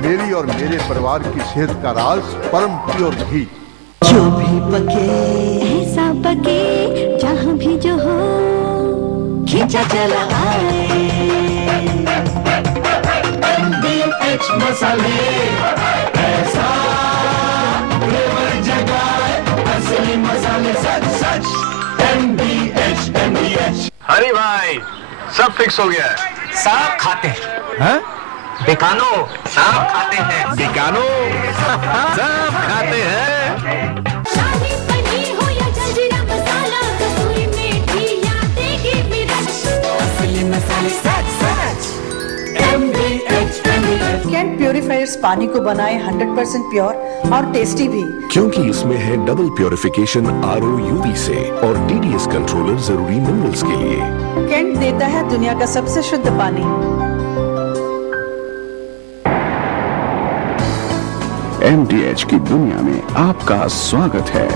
मेरी और मेरे परिवार की सेहत का राज परम प्योर घी। जो भी पके ऐसा पके जहाँ भी जो हो खींचा चला आए MDH मसाले ऐसा फ्लेवर जगाए असली मसाले सच सच MDH। हरी भाई सब फिक्स हो गया है। सांप खाते हैं बिकानो, सांप खाते हैं बिकानो सब खाते हैं। शाही पनीर हो या जलजीरा मसाला, कसूरी मेथी या देगी मिर्च, असली मसाले सच सच MDH। कैंट प्योरीफायर्स पानी को बनाए 100% प्योर और टेस्टी भी। क्योंकि इसमें है डबल प्योरिफिकेशन RO UV से और DDS कंट्रोलर जरूरी मिनरल्स के लिए। कैंट देता है दुनिया का सबसे शुद्ध पानी। MDH की दुनिया में आपका स्वागत है।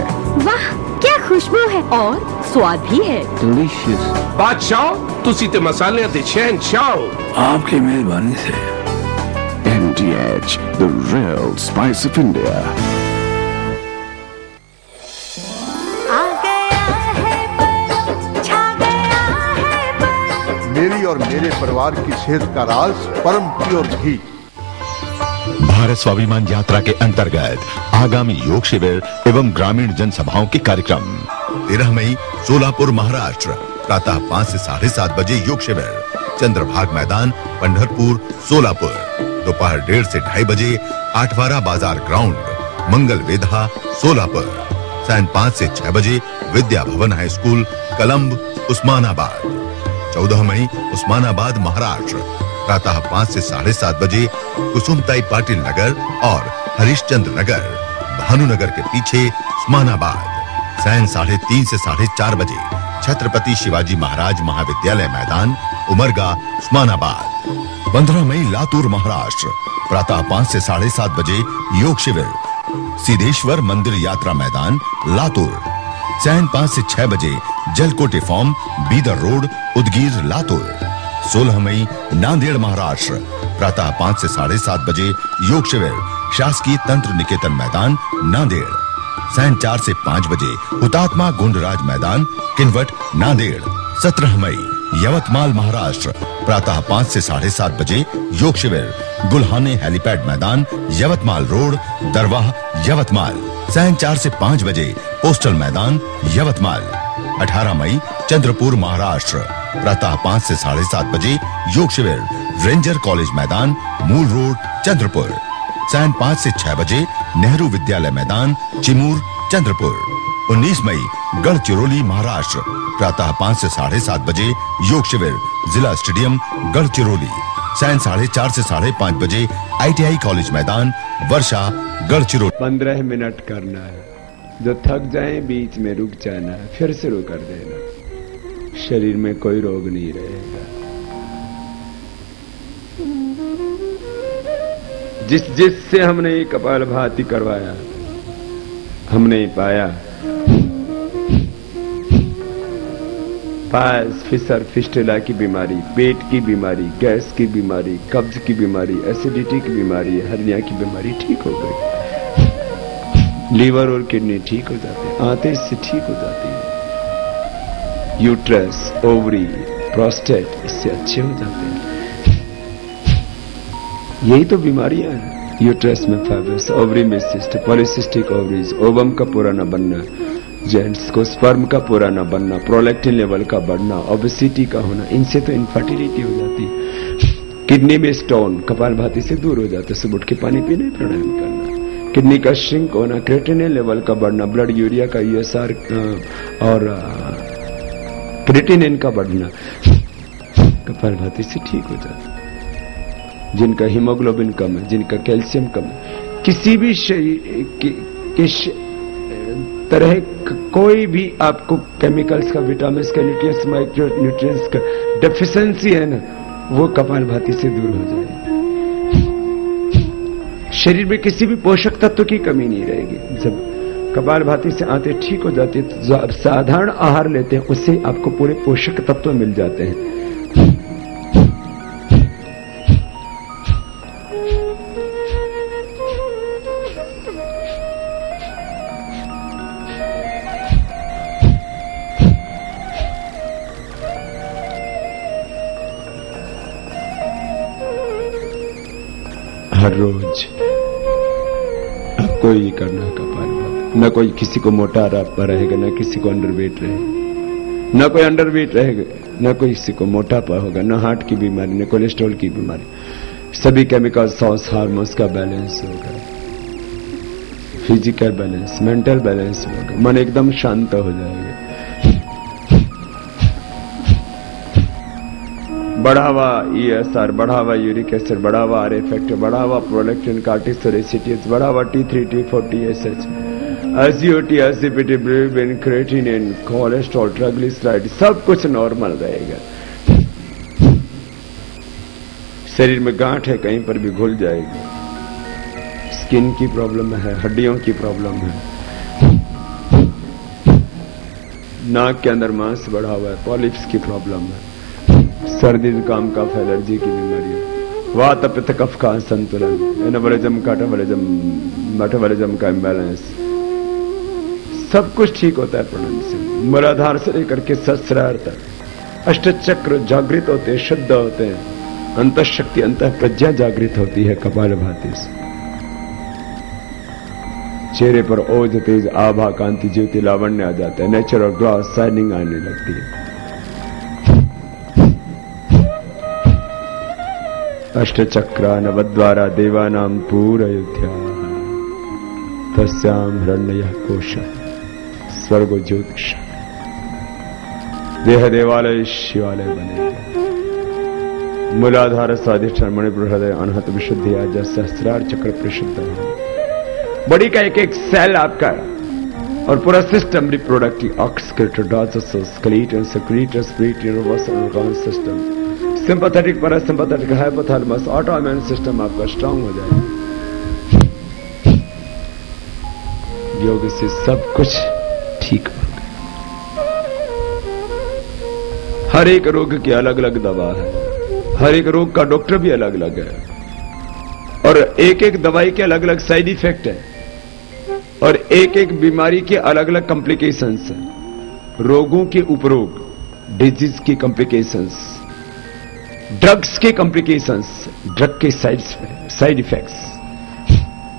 वाह क्या खुशबू है और स्वाद भी है। डिलीशियस। बादशाह तुसी ते मसाले ते शहंशाह। आपकी मेहरबानी से। MDH, the real spice of India। आ गया है पल, छा गया है पल। मेरी और मेरे परिवार की सेहत का राज परम प्योर घी। भारत स्वाभिमान यात्रा के अंतर्गत आगामी योग शिविर एवं ग्रामीण जनसभाओं के कार्यक्रम 13 मई सोलापुर महाराष्ट्र प्रातः 5 से 7:30 बजे योग शिविर चंद्रभाग मैदान पंढरपुर सोलापुर। दोपहर 1:30 से 2:30 बजे आठवारा बाजार ग्राउंड मंगल वेधा सोलापुर। सायं 5 से 6 बजे विद्या भवन हाई स्कूल कलंब उस्मानाबाद। 14 मई उस्मानाबाद महाराष्ट्र प्रातः 5 से 7:30 बजे कुसुमताई पाटिल नगर और हरिश्चंद्र नगर भानुनगर के पीछे उस्मानाबाद। सायं 3:30 से 4:30 बजे छत्रपति शिवाजी महाराज महाविद्यालय मैदान उमरगा उस्मानाबाद। 15 मई लातूर महाराष्ट्र प्रातः 5 से 7:30 बजे योग शिविर सिद्धेश्वर मंदिर यात्रा मैदान लातूर। सायं 5 से 6 बजे जलकोटे फॉर्म बीदर रोड उदगीर लातूर। 16 मई नांदेड़ महाराष्ट्र प्रातः 5 से 7:30 बजे योग शिविर शासकीय तंत्र निकेतन मैदान नांदेड़। सायं 4 से 5 बजे हुतात्मा गुंडराज मैदान किनवट नांदेड़। 17 मई यवतमाल महाराष्ट्र प्रातः 5 से 7:30 बजे योग शिविर गुल्हाने हेलीपैड मैदान यवतमाल रोड दरवाह यवतमाल। सायं 4 से 5 बजे पोस्टल मैदान यवतमाल। 18 मई चंद्रपुर महाराष्ट्र प्रातः 5 से 7:30 बजे योग शिविर रेंजर कॉलेज मैदान मूल रोड चंद्रपुर। सायं 5 से 6 बजे नेहरू विद्यालय मैदान चिमूर चंद्रपुर। 19 मई गढ़चिरौली महाराष्ट्र प्रातः 5 से 7:30 बजे योग शिविर जिला स्टेडियम गढ़चिरौली। सायं 4:30 से 5:30 बजे ITI कॉलेज मैदान वर्षा गढ़चिरौली। 15 मिनट करना है, जो थक जाए बीच में रुक जाना, फिर शुरू कर देना। शरीर में कोई रोग नहीं रहेगा। जिससे हमने ये कपालभाति करवाया हमने पाया पास फिसर फिस्टुला की बीमारी, पेट की बीमारी, गैस की बीमारी, कब्ज की बीमारी, एसिडिटी की बीमारी, हर्निया की बीमारी ठीक हो गई। लीवर और किडनी ठीक हो जाते हैं, आंतें इससे ठीक हो जाती है। यूट्रस, ओवरी, प्रोस्टेट इससे अच्छे हो जाते हैं। यही तो बीमारियां हैं। यूट्रस में फाइब्रस, ओवरी में सिस्ट, पॉलिसिस्टिक ओवरीज, ओवम का पूरा न बनना, जेंट्स को स्पर्म का पूरा न बनना, प्रोलैक्टिन लेवल का बढ़ना, ओबेसिटी का होना, इनसे तो इनफर्टिलिटी हो जाती है। किडनी में स्टोन कपालभाति से दूर हो जाता है। सुबह उठ के पानी पीने, प्राणायाम करना। किडनी का श्रिंक होना, क्रिएटिनिन लेवल का बढ़ना, ब्लड यूरिया का USR और क्रिएटिनिन का बढ़ना कपालभाति से ठीक हो जाता है। जिनका हीमोग्लोबिन कम है, जिनका कैल्शियम कम है, किसी भी तरह कोई भी आपको केमिकल्स का, विटामिन्स का, न्यूट्रिएंट्स, माइक्रो न्यूट्रिएंट्स का डेफिशिएंसी है ना, वो कपालभाति से दूर हो जाए। शरीर में किसी भी पोषक तत्व की कमी नहीं रहेगी। जब कपालभाति से आंतें ठीक हो जाती है तो जो आप साधारण आहार लेते हैं उससे आपको पूरे पोषक तत्व मिल जाते हैं। हर रोज आपको ही करना कपालभाति। न कोई किसी को मोटा रहेगा, न किसी को अंडरवेट रहेगा, न कोई अंडरवेट रहेगा, न कोई किसी को मोटापा होगा, न हार्ट की बीमारी, न कोलेस्ट्रॉल की बीमारी। सभी केमिकल सॉस हार्मोन्स का बैलेंस होगा, फिजिकल बैलेंस, मेंटल बैलेंस होगा, मन एकदम शांत हो जाएगा। बढ़ावा ESR, बढ़ावा यूरिक एसिड, बढ़ावा R फैक्टर, बढ़ावा प्रोलैक्टिन, कार्टिसोल एसिटेज, बढ़ावा T3, T4, TSH, SGOT, SGPT, bilirubin, creatinine, cholesterol, triglyceride, सब कुछ नॉर्मल रहेगा। शरीर में गांठ है, कहीं पर भी घुल जाएगी। स्किन की प्रॉब्लम है, हड्डियों की प्रॉब्लम है, नाक के अंदर मांस बढ़ा हुआ है, पॉलिप्स की प्रॉब्लम है, सर्दी जुकाम कफ एलर्जी की बीमारी, वात पित्त कफ का संतुलन, एनाबॉलिज्म मेटाबॉलिज्म का इम्बैलेंस, सब कुछ ठीक होता है प्राणायाम से। मूलाधार से लेकर के सहस्रार तक अष्टचक्र जागृत होते हैं, शुद्ध होते हैं, अंतःशक्ति अंतः प्रज्ञा जागृत होती है कपालभाति से। चेहरे पर ओज तेज आभा कांति ज्योति लावण्य आ जाता है, नेचुरल ग्लॉस शाइनिंग आने लगती है। अष्टचक्रा नवद्वारा देवानाम पूरयोध्या तस्याम हिरण्यः कोश स्वर्गो ज्योतिष। देह देवालय शिवालय बनेगा। मूलाधार स्वाधिष्ठान मणिपुर हृदय अनहत विशुद्धि आज सहस्रार चक्र परिशुद्ध है। बॉडी का एक एक सेल आपका और पूरा system reproductive excretory digestive skeleton secretory spirit nervous organ system sympathetic parasympathetic hypothalamus autoimmune system आपका स्ट्रांग हो जाएगा। योग से सब कुछ ठीक होगा। हर एक रोग की अलग अलग दवा है, हर एक रोग का डॉक्टर भी अलग अलग है और एक एक दवाई के अलग अलग साइड इफेक्ट है और एक एक बीमारी के अलग अलग कॉम्प्लिकेशंस है। रोगों के उपरोग, डिजीज की कॉम्प्लिकेशंस, ड्रग्स के कॉम्प्लिकेशंस, ड्रग के साइड इफेक्ट्स।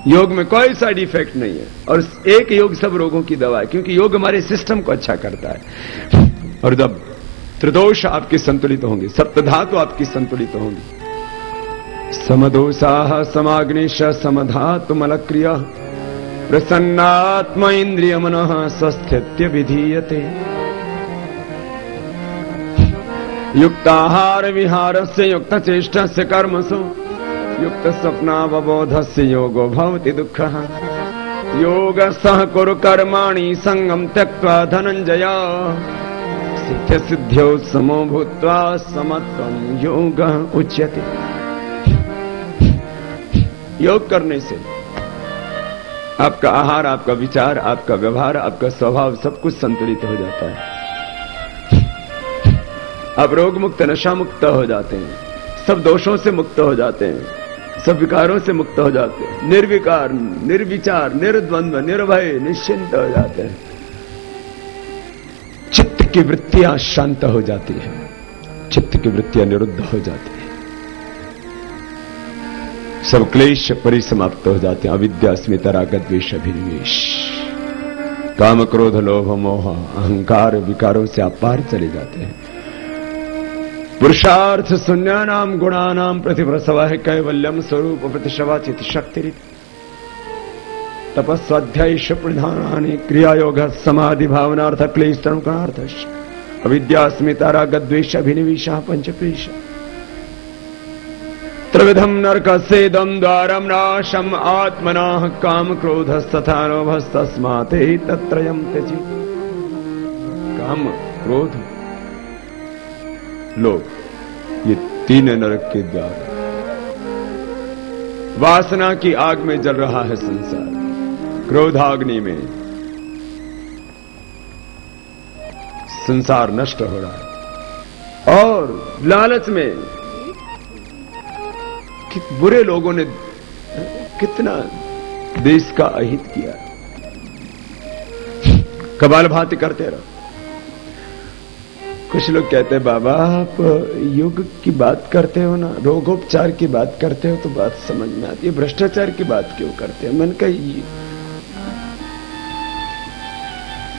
योग में कोई साइड इफेक्ट नहीं है और एक योग सब रोगों की दवा है, क्योंकि योग हमारे सिस्टम को अच्छा करता है। और जब त्रिदोष आपके संतुलित होंगे, सप्तधातु आपकी संतुलित होंगी। समदोषाः समाग्निश समधातु मलक्रिया प्रसन्नात्म इंद्रिय मनः स्वस्थ्य विधीयते। युक्ताहार विहारस्य युक्त चेष्टस्य कर्मसु युक्त स्वप्नावबोधस्य योगो भवति दुःखः। योगः कुरु कर्माणि संगम त्यक्त्वा धनंजय सिद्ध सिद्ध्यो समो भूत्वा समत्वं योगः उच्यते। योग करने से आपका आहार, आपका विचार, आपका व्यवहार, आपका स्वभाव सब कुछ संतुलित हो जाता है। आप रोग मुक्त, नशा मुक्त हो जाते हैं, सब दोषों से मुक्त हो जाते हैं, सब विकारों से मुक्त हो जाते हैं, निर्विकार, निर्विचार, निर्द्वंद्व, निर्भय, निश्चिंत हो जाते हैं। चित्त की वृत्तियां शांत हो जाती है, चित्त की वृत्तियां निरुद्ध हो जाती है, सब क्लेश परिसमाप्त हो जाते हैं। अविद्या अस्मिता राग द्वेष अभिनिवेश, काम क्रोध लोभ मोह अहंकार विकारों से आप पार चले जाते हैं। पुरुषार्थ शून्यानाम गुणानाम प्रतिप्रसव है कैवल्यम स्वरूप प्रतिशवा चित शक्ति तपस्वाध्याय प्रधानानि क्रिया योग समाधि भावनार्थ क्लेश तनुकार्थ अविद्या अस्मिता राग द्वेष अभिनिवेश पंचपेश त्रिविधम नरकसेदम द्वारम नाशम आत्मना काम क्रोधस्तथा लोभस्तस्माते तत्रयम् त्यजि। काम, क्रोध, लोभ, ये तीन नरक के द्वार। वासना की आग में जल रहा है संसार, क्रोधाग्नि में संसार नष्ट हो रहा है और लालच में बुरे लोगों ने कितना देश का अहित किया। कपालभाति करते रहो, कुछ लोग कहते हैं बाबा आप योग की बात करते हो ना, रोगोपचार की बात करते हो तो बात समझ में आती है, भ्रष्टाचार की बात क्यों करते हो? मैंने कहा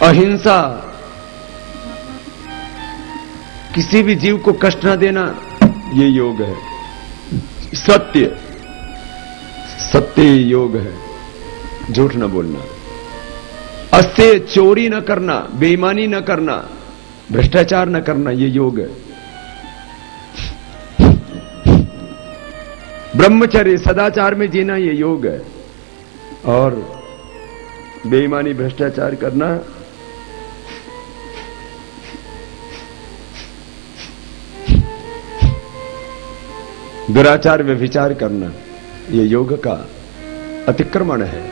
अहिंसा, किसी भी जीव को कष्ट ना देना, ये योग है। सत्य, सत्य योग है, झूठ न बोलना, अस्त्य चोरी न करना, बेईमानी न करना, भ्रष्टाचार न करना, ये योग है। ब्रह्मचर्य सदाचार में जीना, ये योग है। और बेईमानी भ्रष्टाचार करना दुराचार व्यभिचार करना, ये योग का अतिक्रमण है।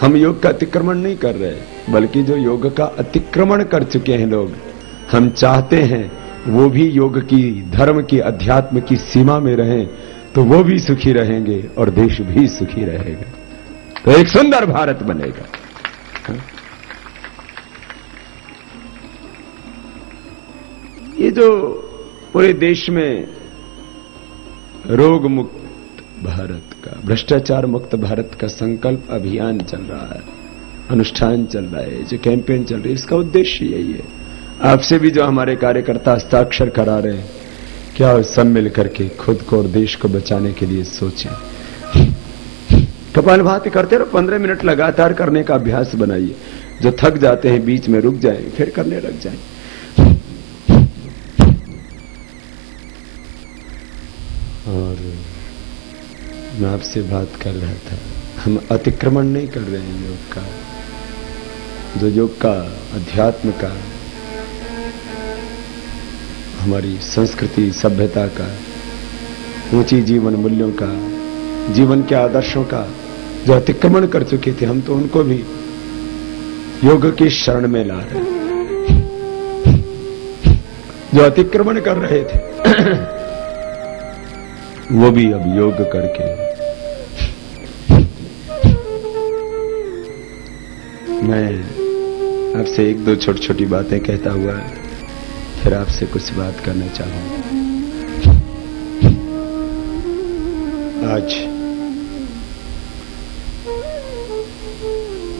हम योग का अतिक्रमण नहीं कर रहे, बल्कि जो योग का अतिक्रमण कर चुके हैं लोग, हम चाहते हैं वो भी योग की, धर्म की, अध्यात्म की सीमा में रहें, तो वो भी सुखी रहेंगे और देश भी सुखी रहेगा, तो एक सुंदर भारत बनेगा। ये जो पूरे देश में रोग मुक्त भारत का, भ्रष्टाचार मुक्त भारत का संकल्प अभियान चल रहा है, अनुष्ठान चल रहा है, जो कैंपेन चल रही है, इसका उद्देश्य यही है। आपसे भी जो हमारे कार्यकर्ता हस्ताक्षर करा रहे हैं, क्या सब मिल करके खुद को और देश को बचाने के लिए सोचें। कपालभाति करते रहो, 15 मिनट लगातार करने का अभ्यास बनाइए। जो थक जाते हैं बीच में रुक जाएं, फिर करने लग जाएं। और मैं आपसे बात कर रहा था, हम अतिक्रमण नहीं कर रहे हैं योग का, जो योग का, अध्यात्म का, हमारी संस्कृति सभ्यता का, ऊंची जीवन मूल्यों का, जीवन के आदर्शों का जो अतिक्रमण कर चुके थे, हम तो उनको भी योग की शरण में ला रहे हैं। जो अतिक्रमण कर रहे थे वो भी अब योग करके मैं आपसे एक दो छोटी छोटी बातें कहता हुआ फिर आपसे कुछ बात करना चाहूंगा। आज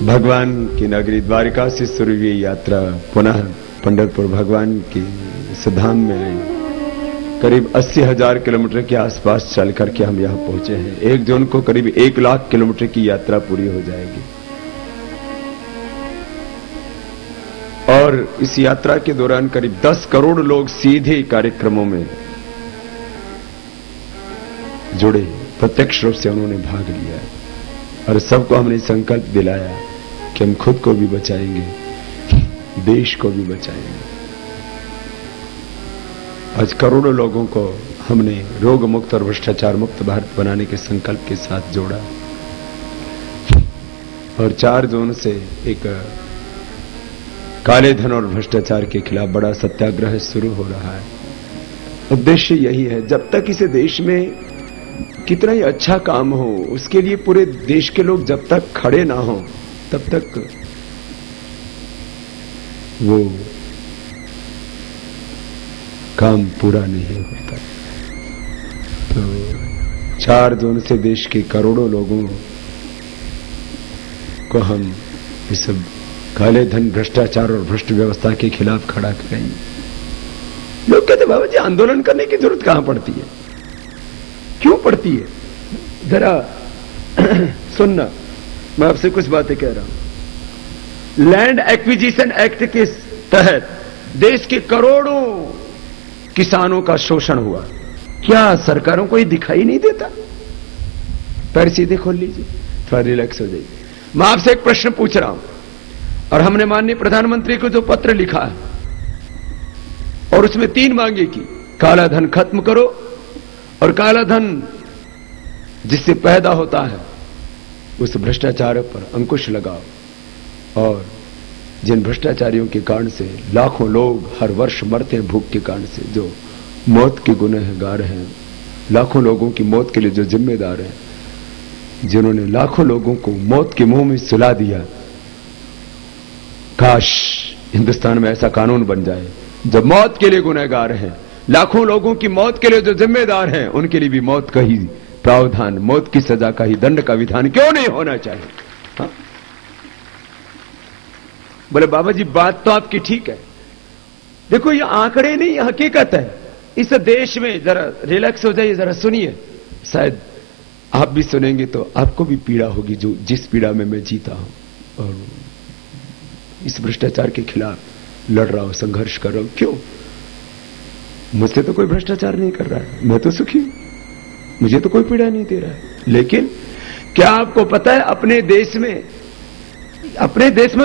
भगवान की नगरी द्वारिका से शुरू हुई यात्रा पुनः पंढरपुर भगवान की धाम में आई। करीब 80,000 किलोमीटर के आसपास चल करके हम यहां पहुंचे हैं। 1 जून को करीब 1 लाख किलोमीटर की यात्रा पूरी हो जाएगी। और इस यात्रा के दौरान करीब 10 करोड़ लोग सीधे कार्यक्रमों में जुड़े, प्रत्यक्ष रूप से उन्होंने भाग लिया और सबको हमने संकल्प दिलाया कि हम खुद को भी बचाएंगे, देश को भी बचाएंगे। आज करोड़ों लोगों को हमने रोग मुक्त और भ्रष्टाचार मुक्त भारत बनाने के संकल्प के साथ जोड़ा और 4 जून से एक काले धन और भ्रष्टाचार के खिलाफ बड़ा सत्याग्रह शुरू हो रहा है। उद्देश्य यही है, जब तक इसे देश में कितना ही अच्छा काम हो, उसके लिए पूरे देश के लोग जब तक खड़े ना हो, तब तक वो काम पूरा नहीं होता। तो 4 जून से देश के करोड़ों लोगों को हम इस काले धन, भ्रष्टाचार और भ्रष्ट व्यवस्था के खिलाफ खड़ा करेंगे। लोग कहते बाबा जी आंदोलन करने की जरूरत कहां पड़ती है, क्यों पड़ती है? जरा सुनना, मैं आपसे कुछ बातें कह रहा हूं। लैंड एक्विजिशन एक्ट के तहत देश के करोड़ों किसानों का शोषण हुआ। क्या सरकारों को ये दिखाई नहीं देता? पैर सीधे खोल लीजिए, थोड़ा रिलैक्स हो जाइए। मैं आपसे एक प्रश्न पूछ रहा हूं और हमने माननीय प्रधानमंत्री को जो पत्र लिखा है और उसमें 3 मांगे की, काला धन खत्म करो और काला धन जिससे पैदा होता है उस भ्रष्टाचार पर अंकुश लगाओ। और जिन भ्रष्टाचारियों के कारण से लाखों लोग हर वर्ष मरते हैं, भूख के कारण से, जो मौत के गुनहगार हैं, लाखों लोगों की मौत के लिए जो जिम्मेदार हैं, जिन्होंने लाखों लोगों को मौत के मुंह में सुला दिया। काश हिंदुस्तान में ऐसा कानून बन जाए जो मौत के लिए गुनहगार हैं, लाखों लोगों की मौत के लिए जो जिम्मेदार हैं, उनके लिए भी मौत का ही प्रावधान, मौत की सजा का ही दंड का विधान क्यों नहीं होना चाहिए? हाँ? बोले बाबा जी बात तो आपकी ठीक है, देखो ये आंकड़े नहीं, ये हकीकत है। इस देश में जरा रिलैक्स हो जाइए, जरा सुनिए, शायद आप भी सुनेंगे तो आपको भी पीड़ा होगी जो जिस पीड़ा में मैं जीता हूं और इस भ्रष्टाचार के खिलाफ लड़ रहा हूं, संघर्ष कर रहा हूं। क्यों? मुझसे तो कोई भ्रष्टाचार नहीं कर रहा है, मैं तो सुखी हूं, मुझे तो कोई पीड़ा नहीं दे रहा है। लेकिन क्या आपको पता है अपने देश में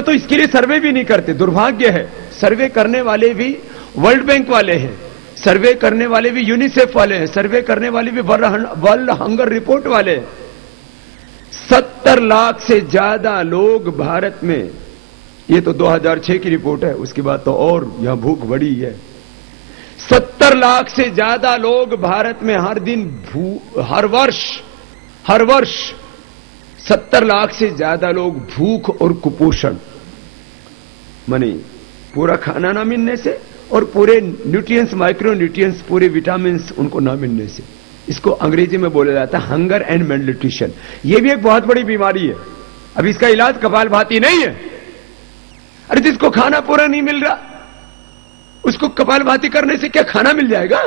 तो इसके लिए सर्वे भी नहीं करते। दुर्भाग्य है, सर्वे करने वाले भी वर्ल्ड बैंक वाले हैं, सर्वे करने वाले भी यूनिसेफ वाले हैं, सर्वे करने वाले भी वर्ल्ड हंगर रिपोर्ट वाले हैं। 70 लाख से ज्यादा लोग भारत में, ये तो 2006 की रिपोर्ट है, उसके बाद तो और यहां भूख बढ़ी है। 70 लाख से ज्यादा लोग भारत में हर दिन हर वर्ष 70 लाख से ज्यादा लोग भूख और कुपोषण, माने पूरा खाना ना मिलने से और पूरे न्यूट्रिएंट्स, माइक्रो न्यूट्रिएंट्स, पूरे विटामिन उनको ना मिलने से, इसको अंग्रेजी में बोला जाता है हंगर एंड मेलन्यूट्रिशन। यह भी एक बहुत बड़ी बीमारी है। अब इसका इलाज कपालभाति नहीं है। अरे जिसको खाना पूरा नहीं मिल रहा उसको कपालभाति करने से क्या खाना मिल जाएगा?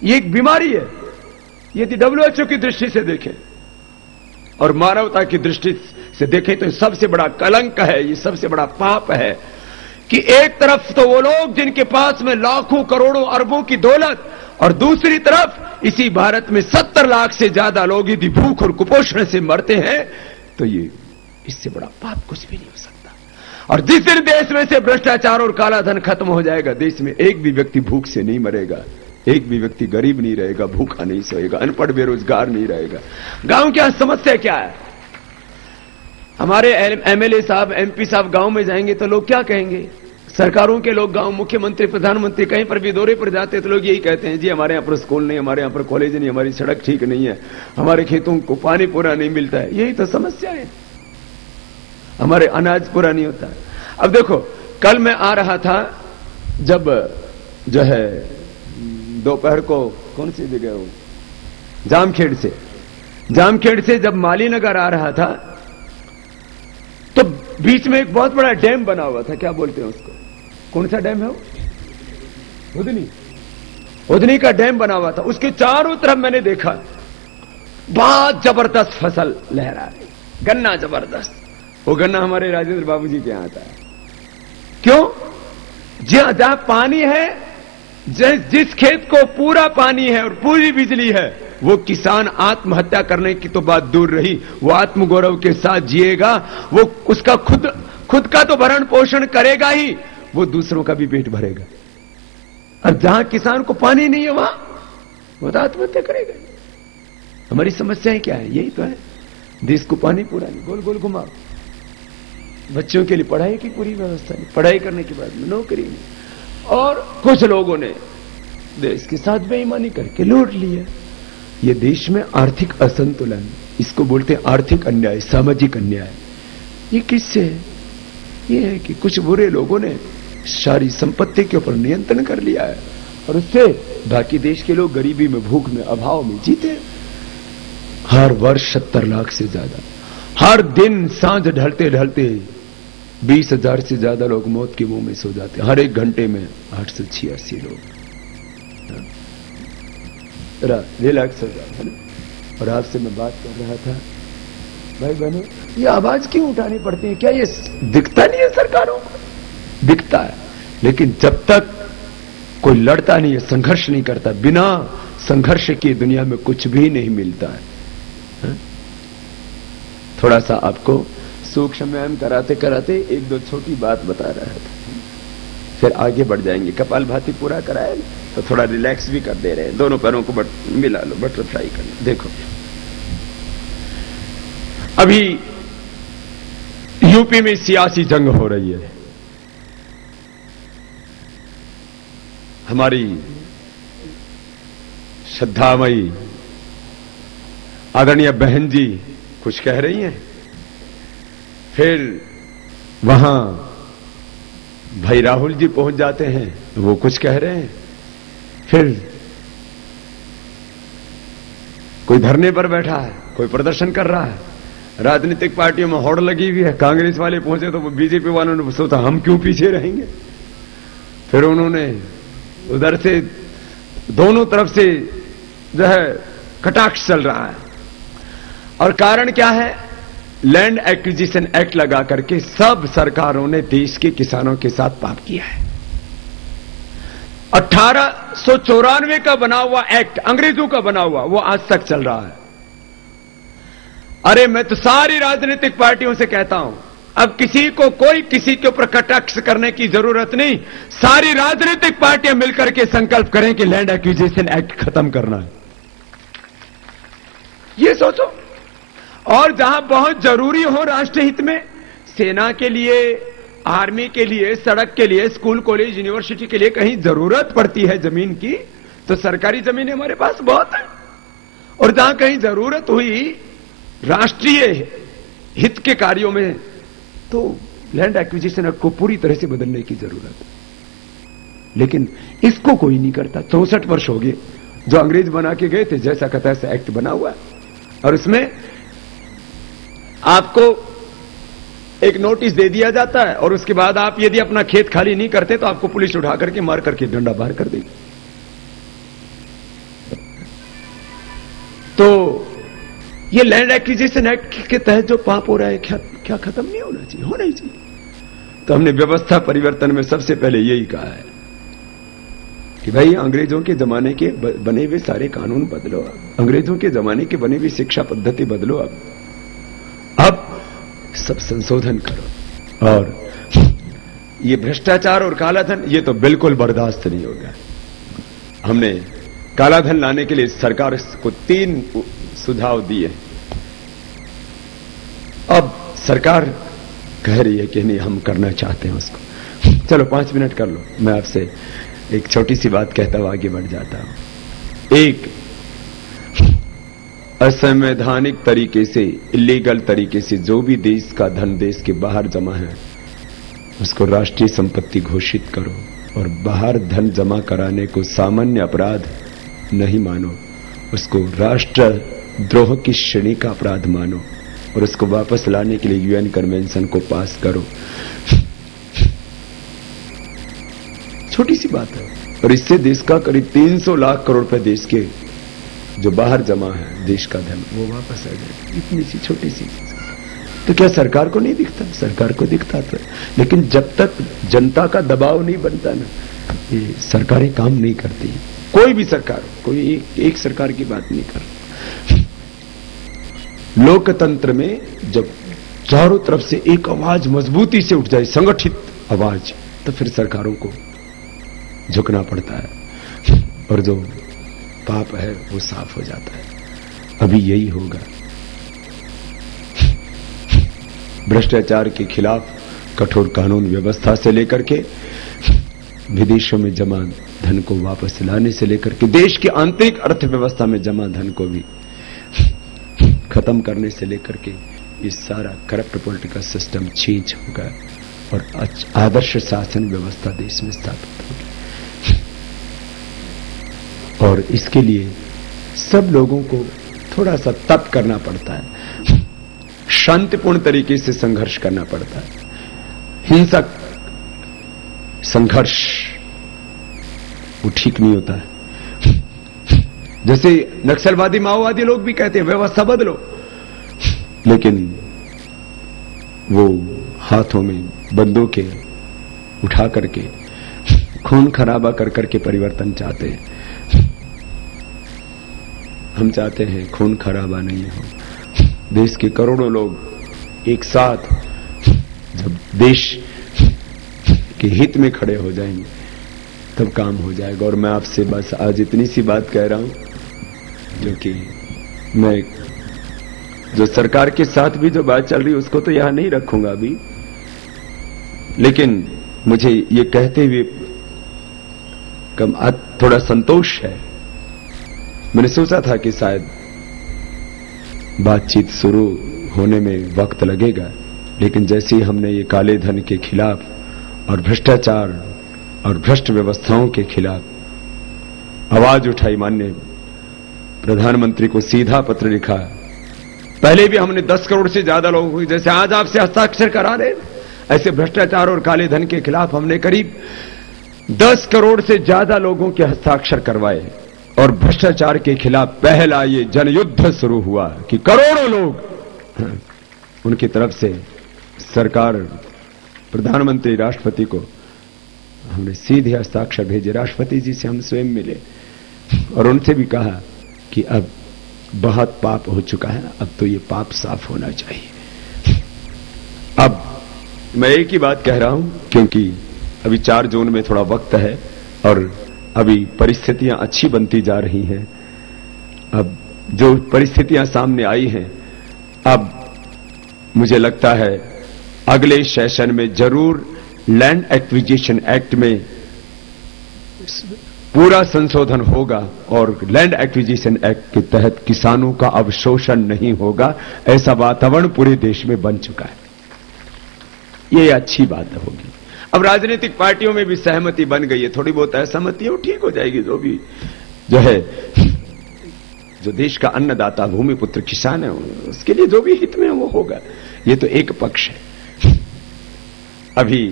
ये एक बीमारी है। यदि WHO की दृष्टि से देखें और मानवता की दृष्टि से देखें तो सबसे बड़ा कलंक है, ये सबसे बड़ा पाप है कि एक तरफ तो वो लोग जिनके पास में लाखों करोड़ों अरबों की दौलत, और दूसरी तरफ इसी भारत में 70 लाख से ज्यादा लोग यदि भूख और कुपोषण से मरते हैं तो ये इससे बड़ा पाप कुछ भी नहीं हो सकता। और जिस दिन देश में से भ्रष्टाचार और काला धन खत्म हो जाएगा, देश में एक भी व्यक्ति भूख से नहीं मरेगा, एक भी व्यक्ति गरीब नहीं रहेगा, भूखा नहीं सोएगा, अनपढ़ बेरोजगार नहीं रहेगा। गांव की समस्या क्या है? हमारे MLA साहब, MP साहब गांव में जाएंगे तो लोग क्या कहेंगे? सरकारों के लोग गांव, मुख्यमंत्री, प्रधानमंत्री कहीं पर भी दौरे पर जाते तो लोग यही कहते हैं, जी हमारे यहां पर स्कूल नहीं, हमारे यहां पर कॉलेज नहीं, हमारी सड़क ठीक नहीं है, हमारे खेतों को पानी पूरा नहीं मिलता है। यही तो समस्या है, हमारे अनाज पूरा नहीं होता। अब देखो, कल मैं आ रहा था, जब जो है दोपहर को, कौन सी जगह हो, जामखेड़ से जब मालीनगर आ रहा था तो बीच में एक बहुत बड़ा डैम बना हुआ था। क्या बोलते हैं उसको? कौन सा डैम है वो? उधनी का डैम बना हुआ था। उसके चारों तरफ मैंने देखा बहुत जबरदस्त फसल लहरा रही, गन्ना जबरदस्त। वो गन्ना हमारे राजेंद्र बाबू जी के यहां आता है। क्यों? जहां पानी है, जिस खेत को पूरा पानी है और पूरी बिजली है, वो किसान आत्महत्या करने की तो बात दूर रही, वो आत्मगौरव के साथ जिएगा, वो उसका खुद का तो भरण पोषण करेगा ही, वो दूसरों का भी पेट भरेगा। और जहां किसान को पानी नहीं है वहां वो तो आत्महत्या करेगा। हमारी समस्याएं क्या है? यही तो है, देश को पानी पूरा नहीं, गोल गोल घुमाओ। बच्चों के लिए पढ़ाई की पूरी व्यवस्था नहीं, पढ़ाई करने के बाद में नौकरी नहीं, और कुछ लोगों ने देश के साथ बेईमानी करके लूट लिया। ये देश में आर्थिक असंतुलन, इसको बोलते हैं आर्थिक अन्याय, सामाजिक अन्याय। ये किससे है? ये है कि कुछ बुरे लोगों ने सारी संपत्ति के ऊपर नियंत्रण कर लिया है और उससे बाकी देश के लोग गरीबी में, भूख में, अभाव में जीते। हर वर्ष 70 लाख से ज्यादा, हर दिन सांझ ढलते ढलते 20,000 से ज्यादा लोग मौत के मुंह में सो जाते हैं। हर एक घंटे में 886 लोग रिलैक्स हो जाते हैं। और आपसे मैं बात कर रहा था, भाई बहनों, ये आवाज क्यों उठानी पड़ती है? क्या ये दिखता नहीं है सरकारों को? दिखता है, लेकिन जब तक कोई लड़ता नहीं है, संघर्ष नहीं करता, बिना संघर्ष की दुनिया में कुछ भी नहीं मिलता है। थोड़ा सा आपको सूक्ष्म व्यायाम कराते कराते एक दो छोटी बात बता रहा था, फिर आगे बढ़ जाएंगे। कपालभाति पूरा कराए तो थोड़ा रिलैक्स भी कर दे रहे हैं, दोनों पैरों को मिला लो, बटरफ्लाई कर लो। देखो, अभी यूपी में सियासी जंग हो रही है। हमारी श्रद्धामयी आदरणीय बहन जी कुछ कह रही हैं, फिर वहां भाई राहुल जी पहुंच जाते हैं, वो कुछ कह रहे हैं, फिर कोई धरने पर बैठा है, कोई प्रदर्शन कर रहा है, राजनीतिक पार्टियों में होड़ लगी हुई है, कांग्रेस वाले पहुंचे तो बीजेपी वालों ने सोचा हम क्यों पीछे रहेंगे। फिर उन्होंने उधर से दोनों तरफ से जो है कटाक्ष चल रहा है, और कारण क्या है? लैंड एक्विजिशन एक्ट लगा करके सब सरकारों ने देश के किसानों के साथ पाप किया है। 1894 का बना हुआ एक्ट, अंग्रेजों का बना हुआ, वो आज तक चल रहा है। अरे मैं तो सारी राजनीतिक पार्टियों से कहता हूं, अब किसी को कोई किसी के ऊपर कटाक्ष करने की जरूरत नहीं, सारी राजनीतिक पार्टियां मिलकर के संकल्प करें कि लैंड एक्विजिशन एक्ट खत्म करना है। ये सोचो, और जहां बहुत जरूरी हो राष्ट्र हित में, सेना के लिए, आर्मी के लिए, सड़क के लिए, स्कूल कॉलेज यूनिवर्सिटी के लिए कहीं जरूरत पड़ती है जमीन की, तो सरकारी जमीन हमारे पास बहुत है। और जहां कहीं जरूरत हुई राष्ट्रीय हित के कार्यों में, तो लैंड एक्विजिशन एक्ट को पूरी तरह से बदलने की जरूरत है। लेकिन इसको कोई नहीं करता। 64 वर्ष हो गए जो अंग्रेज बना के गए थे, जैसा का तैसा एक्ट बना हुआ है, और उसमें आपको एक नोटिस दे दिया जाता है, और उसके बाद आप यदि अपना खेत खाली नहीं करते तो आपको पुलिस उठा करके मार करके डंडा बाहर कर देगी। तो ये लैंड एक्विजिशन एक्ट के तहत जो पाप हो रहा है, क्या खत्म नहीं होना चाहिए? होना ही चाहिए। तो हमने व्यवस्था परिवर्तन में सबसे पहले यही कहा है कि भाई अंग्रेजों के जमाने के बने हुए सारे कानून बदलो, अंग्रेजों के जमाने के बने हुई शिक्षा पद्धति बदलो, अब सब संशोधन करो। और ये भ्रष्टाचार और कालाधन, ये तो बिल्कुल बर्दाश्त नहीं होगा। हमने कालाधन लाने के लिए सरकार को 3 सुझाव दिए। अब सरकार कह रही है कि नहीं, हम करना चाहते हैं उसको। चलो 5 मिनट कर लो, मैं आपसे एक छोटी सी बात कहता हुआ आगे बढ़ जाता हूं। एक, असंवैधानिक तरीके से, इलीगल तरीके से जो भी देश का धन देश के बाहर जमा है, उसको राष्ट्रीय संपत्ति घोषित करो, और बाहर धन जमा कराने को सामान्य अपराध नहीं मानो, उसको राष्ट्र द्रोह की श्रेणी का अपराध मानो, और उसको वापस लाने के लिए यूएन कन्वेंशन को पास करो। छोटी सी बात है, और इससे देश का करीब 300 लाख करोड़ रुपए देश के जो बाहर जमा है देश का धन, वो वापस आ जाएगा। इतनी सी छोटी सी चीज। तो क्या सरकार को नहीं दिखता? सरकार को दिखता था, लेकिन जब तक जनता का दबाव नहीं बनता ना, ये सरकारें काम नहीं करती। कोई भी सरकार, कोई एक सरकार की बात नहीं कर। लोकतंत्र में जब चारों तरफ से एक आवाज मजबूती से उठ जाए, संगठित आवाज, तो फिर सरकारों को झुकना पड़ता है, और जो पाप है वो साफ हो जाता है। अभी यही होगा। भ्रष्टाचार के खिलाफ कठोर कानून व्यवस्था से लेकर के विदेशों में जमा धन को वापस लाने से लेकर के देश की आंतरिक अर्थव्यवस्था में जमा धन को भी खत्म करने से लेकर के ये सारा करप्ट पॉलिटिकल सिस्टम चेंज होगा, और आदर्श शासन व्यवस्था देश में स्थापित होगी। और इसके लिए सब लोगों को थोड़ा सा तप करना पड़ता है, शांतिपूर्ण तरीके से संघर्ष करना पड़ता है। हिंसक संघर्ष वो ठीक नहीं होता है। जैसे नक्सलवादी माओवादी लोग भी कहते हैं व्यवस्था बदलो, लेकिन वो हाथों में बंदूकें उठा करके खून खराबा कर करके परिवर्तन चाहते हैं। हम चाहते हैं खून खराबा नहीं हो। देश के करोड़ों लोग एक साथ जब देश के हित में खड़े हो जाएंगे, तब काम हो जाएगा। और मैं आपसे बस आज इतनी सी बात कह रहा हूं, जो कि मैं जो सरकार के साथ भी जो बात चल रही है उसको तो यहां नहीं रखूंगा अभी, लेकिन मुझे ये कहते हुए थोड़ा संतोष है। मैंने सोचा था कि शायद बातचीत शुरू होने में वक्त लगेगा, लेकिन जैसे ही हमने ये काले धन के खिलाफ और भ्रष्टाचार और भ्रष्ट व्यवस्थाओं के खिलाफ आवाज उठाई। माननीय प्रधानमंत्री को सीधा पत्र लिखा। पहले भी हमने 10 करोड़ से ज्यादा लोगों को, जैसे आज आपसे हस्ताक्षर करा रहे, ऐसे भ्रष्टाचार और काले धन के खिलाफ हमने करीब 10 करोड़ से ज्यादा लोगों के हस्ताक्षर करवाए। और भ्रष्टाचार के खिलाफ पहला ये जनयुद्ध शुरू हुआ कि करोड़ों लोग, उनकी तरफ से सरकार, प्रधानमंत्री, राष्ट्रपति को हमने सीधे हस्ताक्षर भेजे। राष्ट्रपति जी से हम स्वयं मिले और उनसे भी कहा कि अब बहुत पाप हो चुका है, अब तो ये पाप साफ होना चाहिए। अब मैं एक ही बात कह रहा हूं, क्योंकि अभी 4 जून में थोड़ा वक्त है और अभी परिस्थितियां अच्छी बनती जा रही हैं। अब जो परिस्थितियां सामने आई हैं, अब मुझे लगता है अगले सेशन में जरूर लैंड एक्विजिशन एक्ट में पूरा संशोधन होगा और लैंड एक्विजिशन एक्ट के तहत किसानों का अवशोषण नहीं होगा। ऐसा वातावरण पूरे देश में बन चुका है। ये अच्छी बात होगी। अब राजनीतिक पार्टियों में भी सहमति बन गई है, थोड़ी बहुत असहमति हो, ठीक हो जाएगी। जो भी जो है, जो देश का अन्नदाता भूमिपुत्र किसान है, उसके लिए जो भी हित में वो होगा। ये तो एक पक्ष है। अभी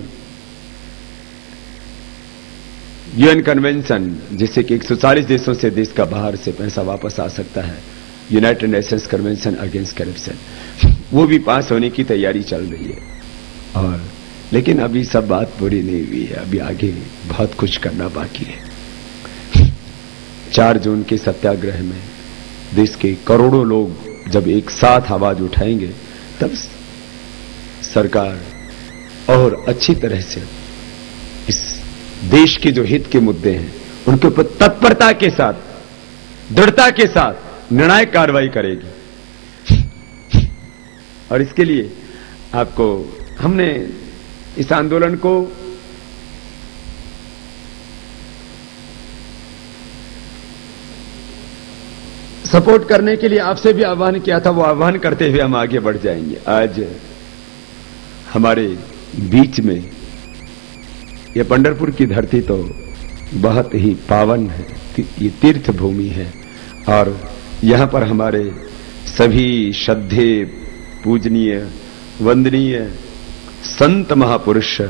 यूएन कन्वेंशन, जिससे कि 140 देशों से देश का बाहर से पैसा वापस आ सकता है, United Nations convention against corruption, वो भी पास होने की तैयारी चल रही है। और लेकिन अभी सब बात पूरी नहीं हुई है, अभी आगे बहुत कुछ करना बाकी है। 4 जून के सत्याग्रह में देश के करोड़ों लोग जब एक साथ आवाज उठाएंगे, तब सरकार और अच्छी तरह से इस देश के जो हित के मुद्दे हैं उनके ऊपर तत्परता के साथ, दृढ़ता के साथ निर्णायक कार्रवाई करेगी। और इसके लिए आपको, हमने इस आंदोलन को सपोर्ट करने के लिए आपसे भी आह्वान किया था, वो आह्वान करते हुए हम आगे बढ़ जाएंगे। आज हमारे बीच में ये पंढरपुर की धरती तो बहुत ही पावन है, ये तीर्थ भूमि है और यहां पर हमारे सभी श्रद्धे, पूजनीय, वंदनीय संत महापुरुष,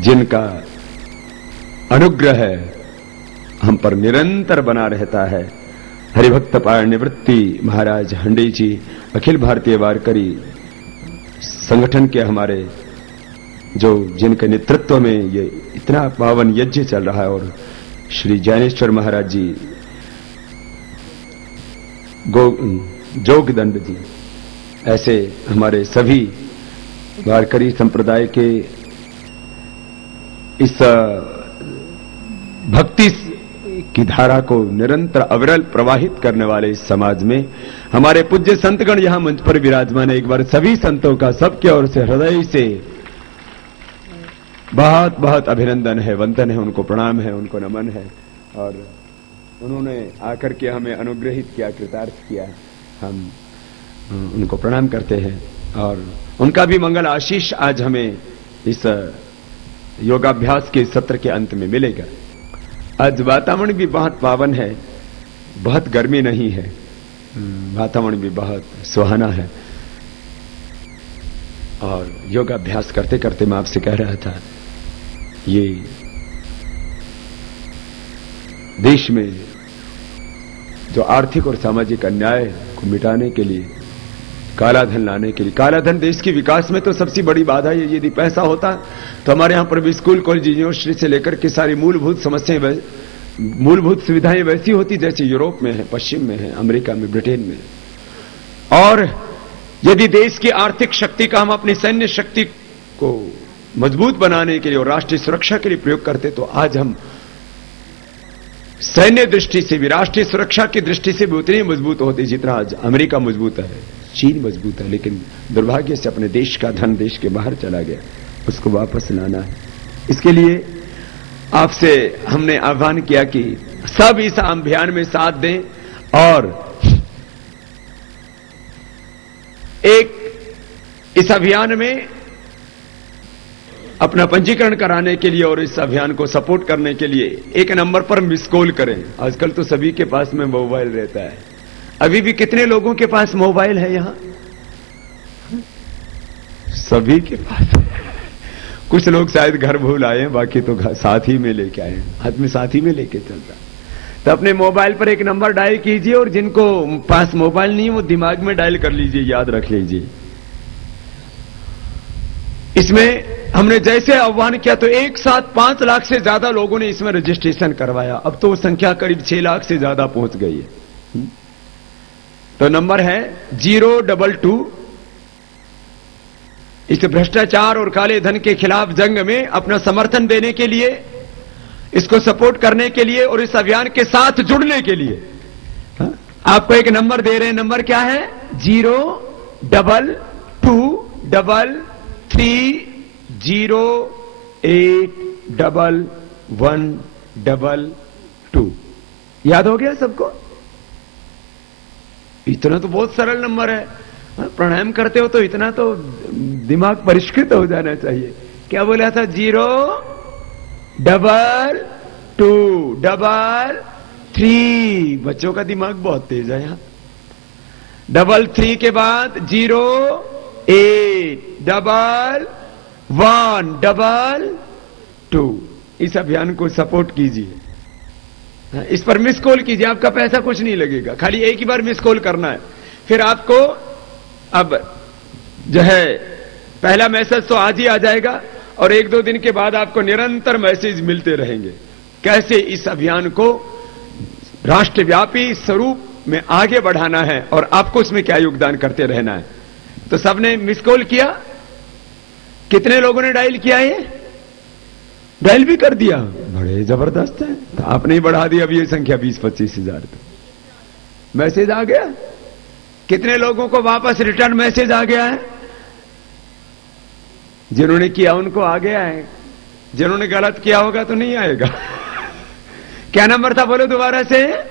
जिनका अनुग्रह हम पर निरंतर बना रहता है, हरिभक्त पारण निवृत्ति महाराज हंडी जी, अखिल भारतीय वारकरी संगठन के हमारे, जो जिनके नेतृत्व में ये इतना पावन यज्ञ चल रहा है, और श्री ज्ञानेश्वर महाराज जी, जोगदंड जी, ऐसे हमारे सभी वारकरी संप्रदाय के इस भक्ति की धारा को निरंतर अविरल प्रवाहित करने वाले इस समाज में हमारे पूज्य संतगण यहां मंच पर विराजमान है। एक बार सभी संतों का सबके ओर से हृदय से बहुत बहुत अभिनंदन है, वंदन है, उनको प्रणाम है, उनको नमन है। और उन्होंने आकर के हमें अनुग्रहित किया, कृतार्थ किया, हम उनको प्रणाम करते हैं और उनका भी मंगल आशीष आज हमें इस योगाभ्यास के सत्र के अंत में मिलेगा। आज वातावरण भी बहुत पावन है, बहुत गर्मी नहीं है, वातावरण भी बहुत सुहाना है। और योगाभ्यास करते करते मैं आपसे कह रहा था, ये देश में जो आर्थिक और सामाजिक अन्याय को मिटाने के लिए, काला धन लाने के लिए, काला धन देश के विकास में तो सबसे बड़ी बाधा है। यदि पैसा होता तो हमारे यहां पर भी स्कूल, कॉलेज, यूनिवर्सिटी से लेकर के सारी मूलभूत समस्याएं, मूलभूत सुविधाएं वैसी होती जैसे यूरोप में है, पश्चिम में है, अमेरिका में, ब्रिटेन में। और यदि देश की आर्थिक शक्ति का हम अपनी सैन्य शक्ति को मजबूत बनाने के लिए और राष्ट्रीय सुरक्षा के लिए प्रयोग करते तो आज हम सैन्य दृष्टि से भी, राष्ट्रीय सुरक्षा की दृष्टि से भी उतनी मजबूत होती जितना आज अमेरिका मजबूत है, चीन मजबूत है। लेकिन दुर्भाग्य से अपने देश का धन देश के बाहर चला गया, उसको वापस लाना है। इसके लिए आपसे हमने आह्वान किया कि सब इस अभियान में साथ दें और एक इस अभियान में अपना पंजीकरण कराने के लिए और इस अभियान को सपोर्ट करने के लिए एक नंबर पर मिस कॉल करें। आजकल तो सभी के पास में मोबाइल रहता है। अभी भी कितने लोगों के पास मोबाइल है यहां? सभी के पास। कुछ लोग शायद घर भूल आए हैं, बाकी तो साथ ही में लेके आए हैं। आदमी साथ ही में लेके चलता। तो अपने मोबाइल पर एक नंबर डायल कीजिए और जिनको पास मोबाइल नहीं है वो दिमाग में डायल कर लीजिए, याद रख लीजिए। इसमें हमने जैसे आह्वान किया तो एक साथ 5 लाख से ज्यादा लोगों ने इसमें रजिस्ट्रेशन करवाया। अब तो वो संख्या करीब 6 लाख से ज्यादा पहुंच गई है। तो नंबर है 022। इस भ्रष्टाचार और काले धन के खिलाफ जंग में अपना समर्थन देने के लिए, इसको सपोर्ट करने के लिए और इस अभियान के साथ जुड़ने के लिए आपको एक नंबर दे रहे हैं। नंबर क्या है? 02233081112। याद हो गया सबको? इतना तो बहुत सरल नंबर है। प्राणायाम करते हो तो इतना तो दिमाग परिष्कृत हो जाना चाहिए। क्या बोला था? 02233। बच्चों का दिमाग बहुत तेज है यहां। 33 के बाद 081112। इस अभियान को सपोर्ट कीजिए। इस पर मिस कॉल कीजिए। आपका पैसा कुछ नहीं लगेगा, खाली एक ही बार मिस कॉल करना है। फिर आपको अब जो है पहला मैसेज तो आज ही आ जाएगा और 1-2 दिन के बाद आपको निरंतर मैसेज मिलते रहेंगे कैसे इस अभियान को राष्ट्रव्यापी स्वरूप में आगे बढ़ाना है और आपको इसमें क्या योगदान करते रहना है। तो सबने मिस कॉल किया? कितने लोगों ने डायल किया? ये डायल भी कर दिया, बड़े जबरदस्त है। तो आपने ही बढ़ा दिया अभी ये संख्या 20-25 हजार तक। मैसेज आ गया? कितने लोगों को वापस रिटर्न मैसेज आ गया है? जिन्होंने किया उनको आ गया है, जिन्होंने गलत किया होगा तो नहीं आएगा। क्या नंबर था बोलो दोबारा से?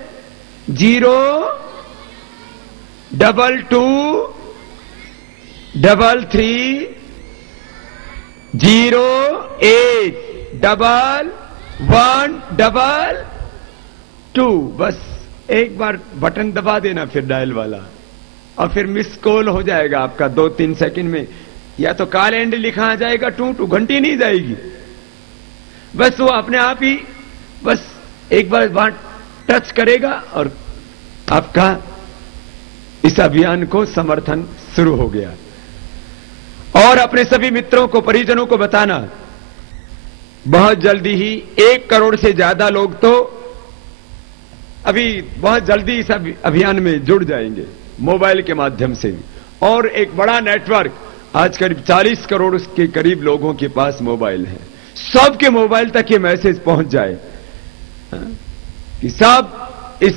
02233081112। बस एक बार बटन दबा देना फिर डायल वाला और फिर मिस कॉल हो जाएगा आपका 2-3 सेकंड में। या तो कॉल एंड लिखा आ जाएगा, टू घंटी नहीं जाएगी। बस वो अपने आप ही बस एक बार वहां टच करेगा और आपका इस अभियान को समर्थन शुरू हो गया। और अपने सभी मित्रों को, परिजनों को बताना, बहुत जल्दी ही 1 करोड़ से ज्यादा लोग तो अभी बहुत जल्दी इस अभियान में जुड़ जाएंगे मोबाइल के माध्यम से। और एक बड़ा नेटवर्क, आज करीब 40 करोड़ के करीब लोगों के पास मोबाइल है। सबके मोबाइल तक ये मैसेज पहुंच जाए कि सब इस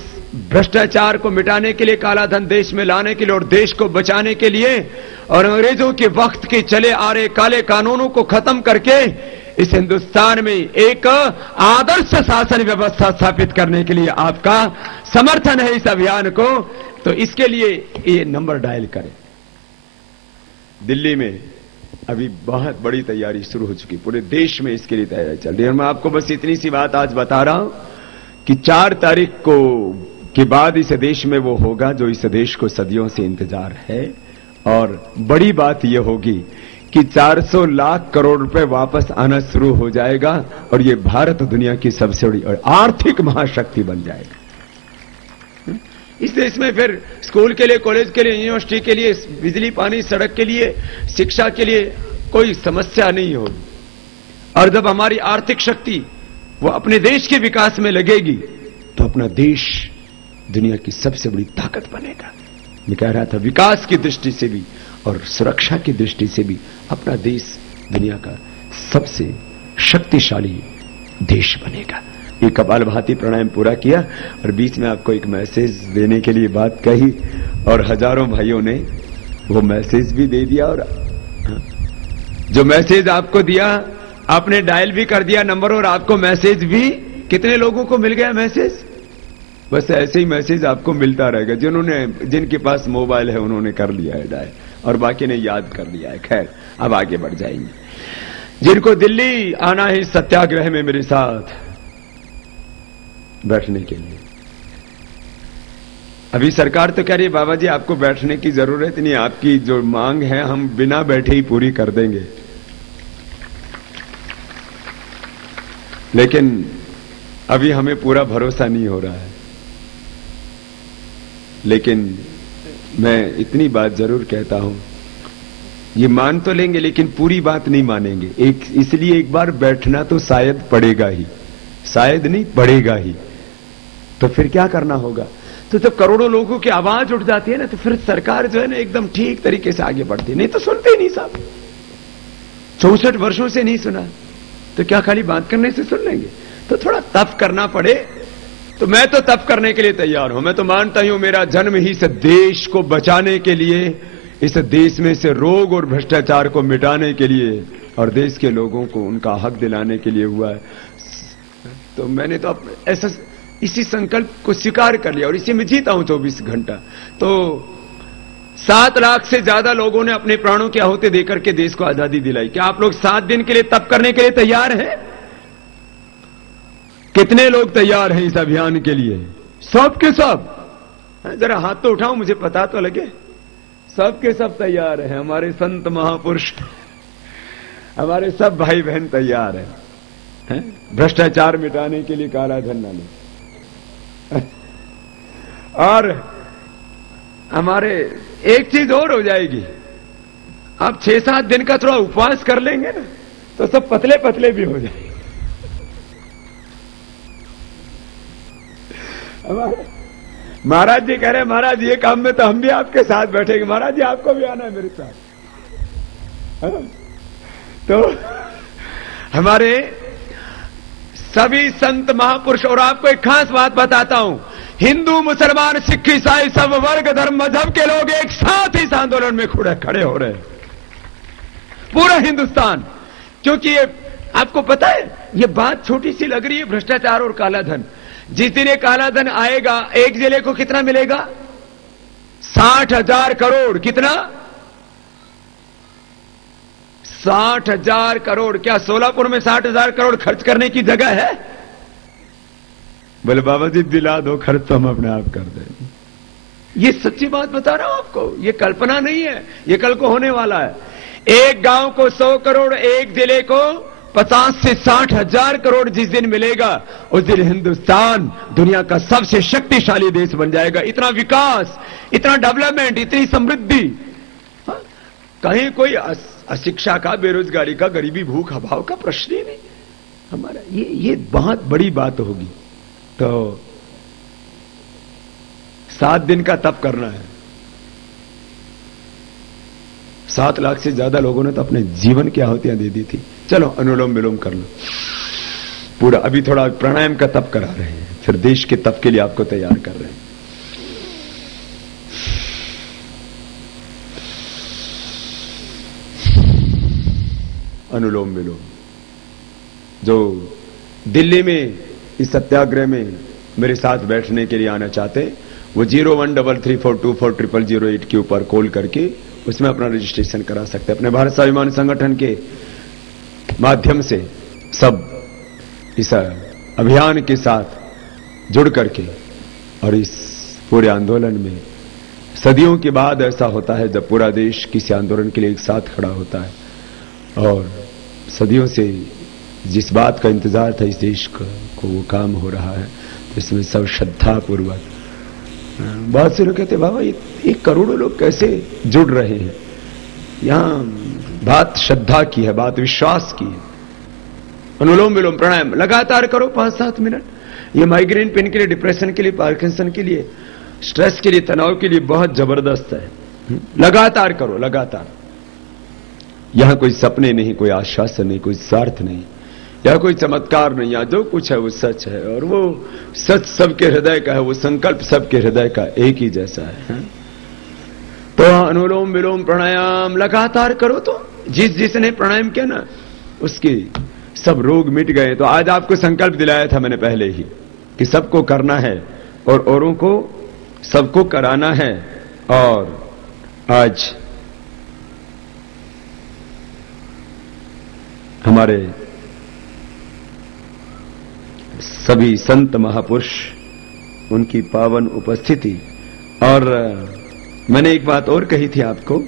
भ्रष्टाचार को मिटाने के लिए, काला धन देश में लाने के लिए और देश को बचाने के लिए और अंग्रेजों के वक्त के चले आ रहे काले कानूनों को खत्म करके इस हिंदुस्तान में एक आदर्श शासन व्यवस्था स्थापित करने के लिए आपका समर्थन है इस अभियान को। तो इसके लिए ये नंबर डायल करें। दिल्ली में अभी बहुत बड़ी तैयारी शुरू हो चुकी, पूरे देश में इसके लिए तैयारी चल रही है। और मैं आपको बस इतनी सी बात आज बता रहा हूं कि 4 तारीख को के बाद इस देश में वो होगा जो इस देश को सदियों से इंतजार है। और बड़ी बात यह होगी कि 400 लाख करोड़ रुपए वापस आना शुरू हो जाएगा और ये भारत दुनिया की सबसे बड़ी और आर्थिक महाशक्ति बन जाएगा। इस देश में फिर स्कूल के लिए, कॉलेज के लिए, यूनिवर्सिटी के लिए, बिजली, पानी, सड़क के लिए, शिक्षा के लिए कोई समस्या नहीं होगी। और जब हमारी आर्थिक शक्ति वो अपने देश के विकास में लगेगी तो अपना देश दुनिया की सबसे बड़ी ताकत बनेगा। मैं कह रहा था विकास की दृष्टि से भी और सुरक्षा की दृष्टि से भी अपना देश दुनिया का सबसे शक्तिशाली देश बनेगा। ये कपालभाति प्राणायाम पूरा किया और बीच में आपको एक मैसेज देने के लिए बात कही और हजारों भाइयों ने वो मैसेज भी दे दिया। और जो मैसेज आपको दिया आपने डायल भी कर दिया नंबर और आपको मैसेज भी, कितने लोगों को मिल गया मैसेज? बस ऐसे ही मैसेज आपको मिलता रहेगा। जिनके पास मोबाइल है उन्होंने कर लिया है डायल और बाकी ने याद कर लिया है। खैर अब आगे बढ़ जाएंगे। जिनको दिल्ली आना है सत्याग्रह में मेरे साथ बैठने के लिए। अभी सरकार तो कह रही है बाबा जी आपको बैठने की जरूरत नहीं, आपकी जो मांग है हम बिना बैठे ही पूरी कर देंगे। लेकिन अभी हमें पूरा भरोसा नहीं हो रहा है। लेकिन मैं इतनी बात जरूर कहता हूं, ये मान तो लेंगे लेकिन पूरी बात नहीं मानेंगे। इसलिए एक बार बैठना तो शायद पड़ेगा ही, शायद नहीं पड़ेगा ही। तो फिर क्या करना होगा? तो जब करोड़ों लोगों की आवाज उठ जाती है ना, तो फिर सरकार जो है ना एकदम ठीक तरीके से आगे बढ़ती है। नहीं तो सुनते ही नहीं साहब, 64 वर्षों से नहीं सुना, तो क्या खाली बात करने से सुन लेंगे? तो थोड़ा तप करना पड़े। तो मैं तो तप करने के लिए तैयार हूं। मैं तो मानता हूं मेरा जन्म ही इस देश को बचाने के लिए, इस देश में से रोग और भ्रष्टाचार को मिटाने के लिए और देश के लोगों को उनका हक दिलाने के लिए हुआ है। तो मैंने तो ऐसा इसी संकल्प को स्वीकार कर लिया और इसी में जीता हूं 24 घंटा। तो 7 लाख से ज्यादा लोगों ने अपने प्राणों की आहुति देकर के देश को आजादी दिलाई। क्या आप लोग 7 दिन के लिए तप करने के लिए तैयार हैं? कितने लोग तैयार हैं इस अभियान के लिए? सब के सब? जरा हाथ तो उठाओ, मुझे पता तो लगे। सब के सब तैयार हैं। हमारे संत महापुरुष, हमारे सब भाई बहन तैयार हैं। भ्रष्टाचार मिटाने के लिए, काला धन न ले। और हमारे एक चीज और हो जाएगी, आप 6-7 दिन का थोड़ा उपवास कर लेंगे ना, तो सब पतले पतले भी हो जाएंगे। हमारे महाराज जी कह रहे हैं, महाराज ये काम में तो हम भी आपके साथ बैठेंगे। महाराज जी आपको भी आना है मेरे साथ। तो हमारे सभी संत महापुरुष, और आपको एक खास बात बताता हूं, हिंदू मुसलमान सिख ईसाई सब वर्ग धर्म मजहब के लोग एक साथ इस आंदोलन में खड़े हो रहे हैं, पूरा हिंदुस्तान। क्योंकि ये आपको पता है, ये बात छोटी सी लग रही है, भ्रष्टाचार और काला धन। जिस दिन ये काला धन आएगा, एक जिले को कितना मिलेगा? 60,000 करोड़। कितना? 60,000 करोड़। क्या सोलापुर में 60,000 करोड़ खर्च करने की जगह है? बोले बाबा जी दिला दो, खर्च तो हम अपने आप कर दें। ये सच्ची बात बता रहा हूं आपको, ये कल्पना नहीं है, ये कल को होने वाला है। एक गांव को 100 करोड़, एक जिले को 50 से 60,000 करोड़ जिस दिन मिलेगा, उस दिन हिंदुस्तान दुनिया का सबसे शक्तिशाली देश बन जाएगा। इतना विकास, इतना डेवलपमेंट, इतनी समृद्धि। कहीं कोई अशिक्षा का, बेरोजगारी का, गरीबी, भूख, अभाव का प्रश्न ही नहीं हमारा। ये बहुत बड़ी बात होगी। तो 7 दिन का तप करना है। 7 लाख से ज्यादा लोगों ने तो अपने जीवन की आहुतियां दे दी थी। चलो अनुलोम विलोम कर लो पूरा। अभी थोड़ा प्राणायाम का तप करा रहे हैं, फिर देश के तप के लिए आपको तैयार कर रहे हैं। अनुलोम विलोम। जो दिल्ली में इस सत्याग्रह में मेरे साथ बैठने के लिए आना चाहते, वो 0133424008 के ऊपर कॉल करके उसमें अपना रजिस्ट्रेशन करा सकते हैं। अपने भारत स्वाभिमान संगठन के माध्यम से सब इस अभियान के साथ जुड़ करके, और इस पूरे आंदोलन में सदियों के बाद ऐसा होता है जब पूरा देश किसी आंदोलन के लिए एक साथ खड़ा होता है। और सदियों से जिस बात का इंतजार था इस देश को वो काम हो रहा है। तो इसमें सब श्रद्धा पूर्वक, बहुत से लोग कहते बाबा ये करोड़ों लोग कैसे जुड़ रहे हैं? यहां बात श्रद्धा की है, बात विश्वास की है। अनुलोम विलोम प्राणायाम लगातार करो 5-7 मिनट। ये माइग्रेन पेन के लिए, डिप्रेशन के लिए, पार्किंसन के लिए, स्ट्रेस के लिए, तनाव के लिए बहुत जबरदस्त है। लगातार करो, लगातार। यहां कोई सपने नहीं, कोई आश्वासन नहीं, कोई स्वार्थ नहीं, यह कोई चमत्कार नहीं। यहां जो कुछ है वो सच है, और वो सच सबके हृदय का है, वो संकल्प सबके हृदय का एक ही जैसा है। तो अनुलोम विलोम प्राणायाम लगातार करो। तो जिसने प्राणायाम किया ना, उसके सब रोग मिट गए। तो आज आपको संकल्प दिलाया था मैंने पहले ही कि सबको करना है और औरों को सबको कराना है। और आज हमारे सभी संत महापुरुष, उनकी पावन उपस्थिति। और मैंने एक बात और कही थी आपको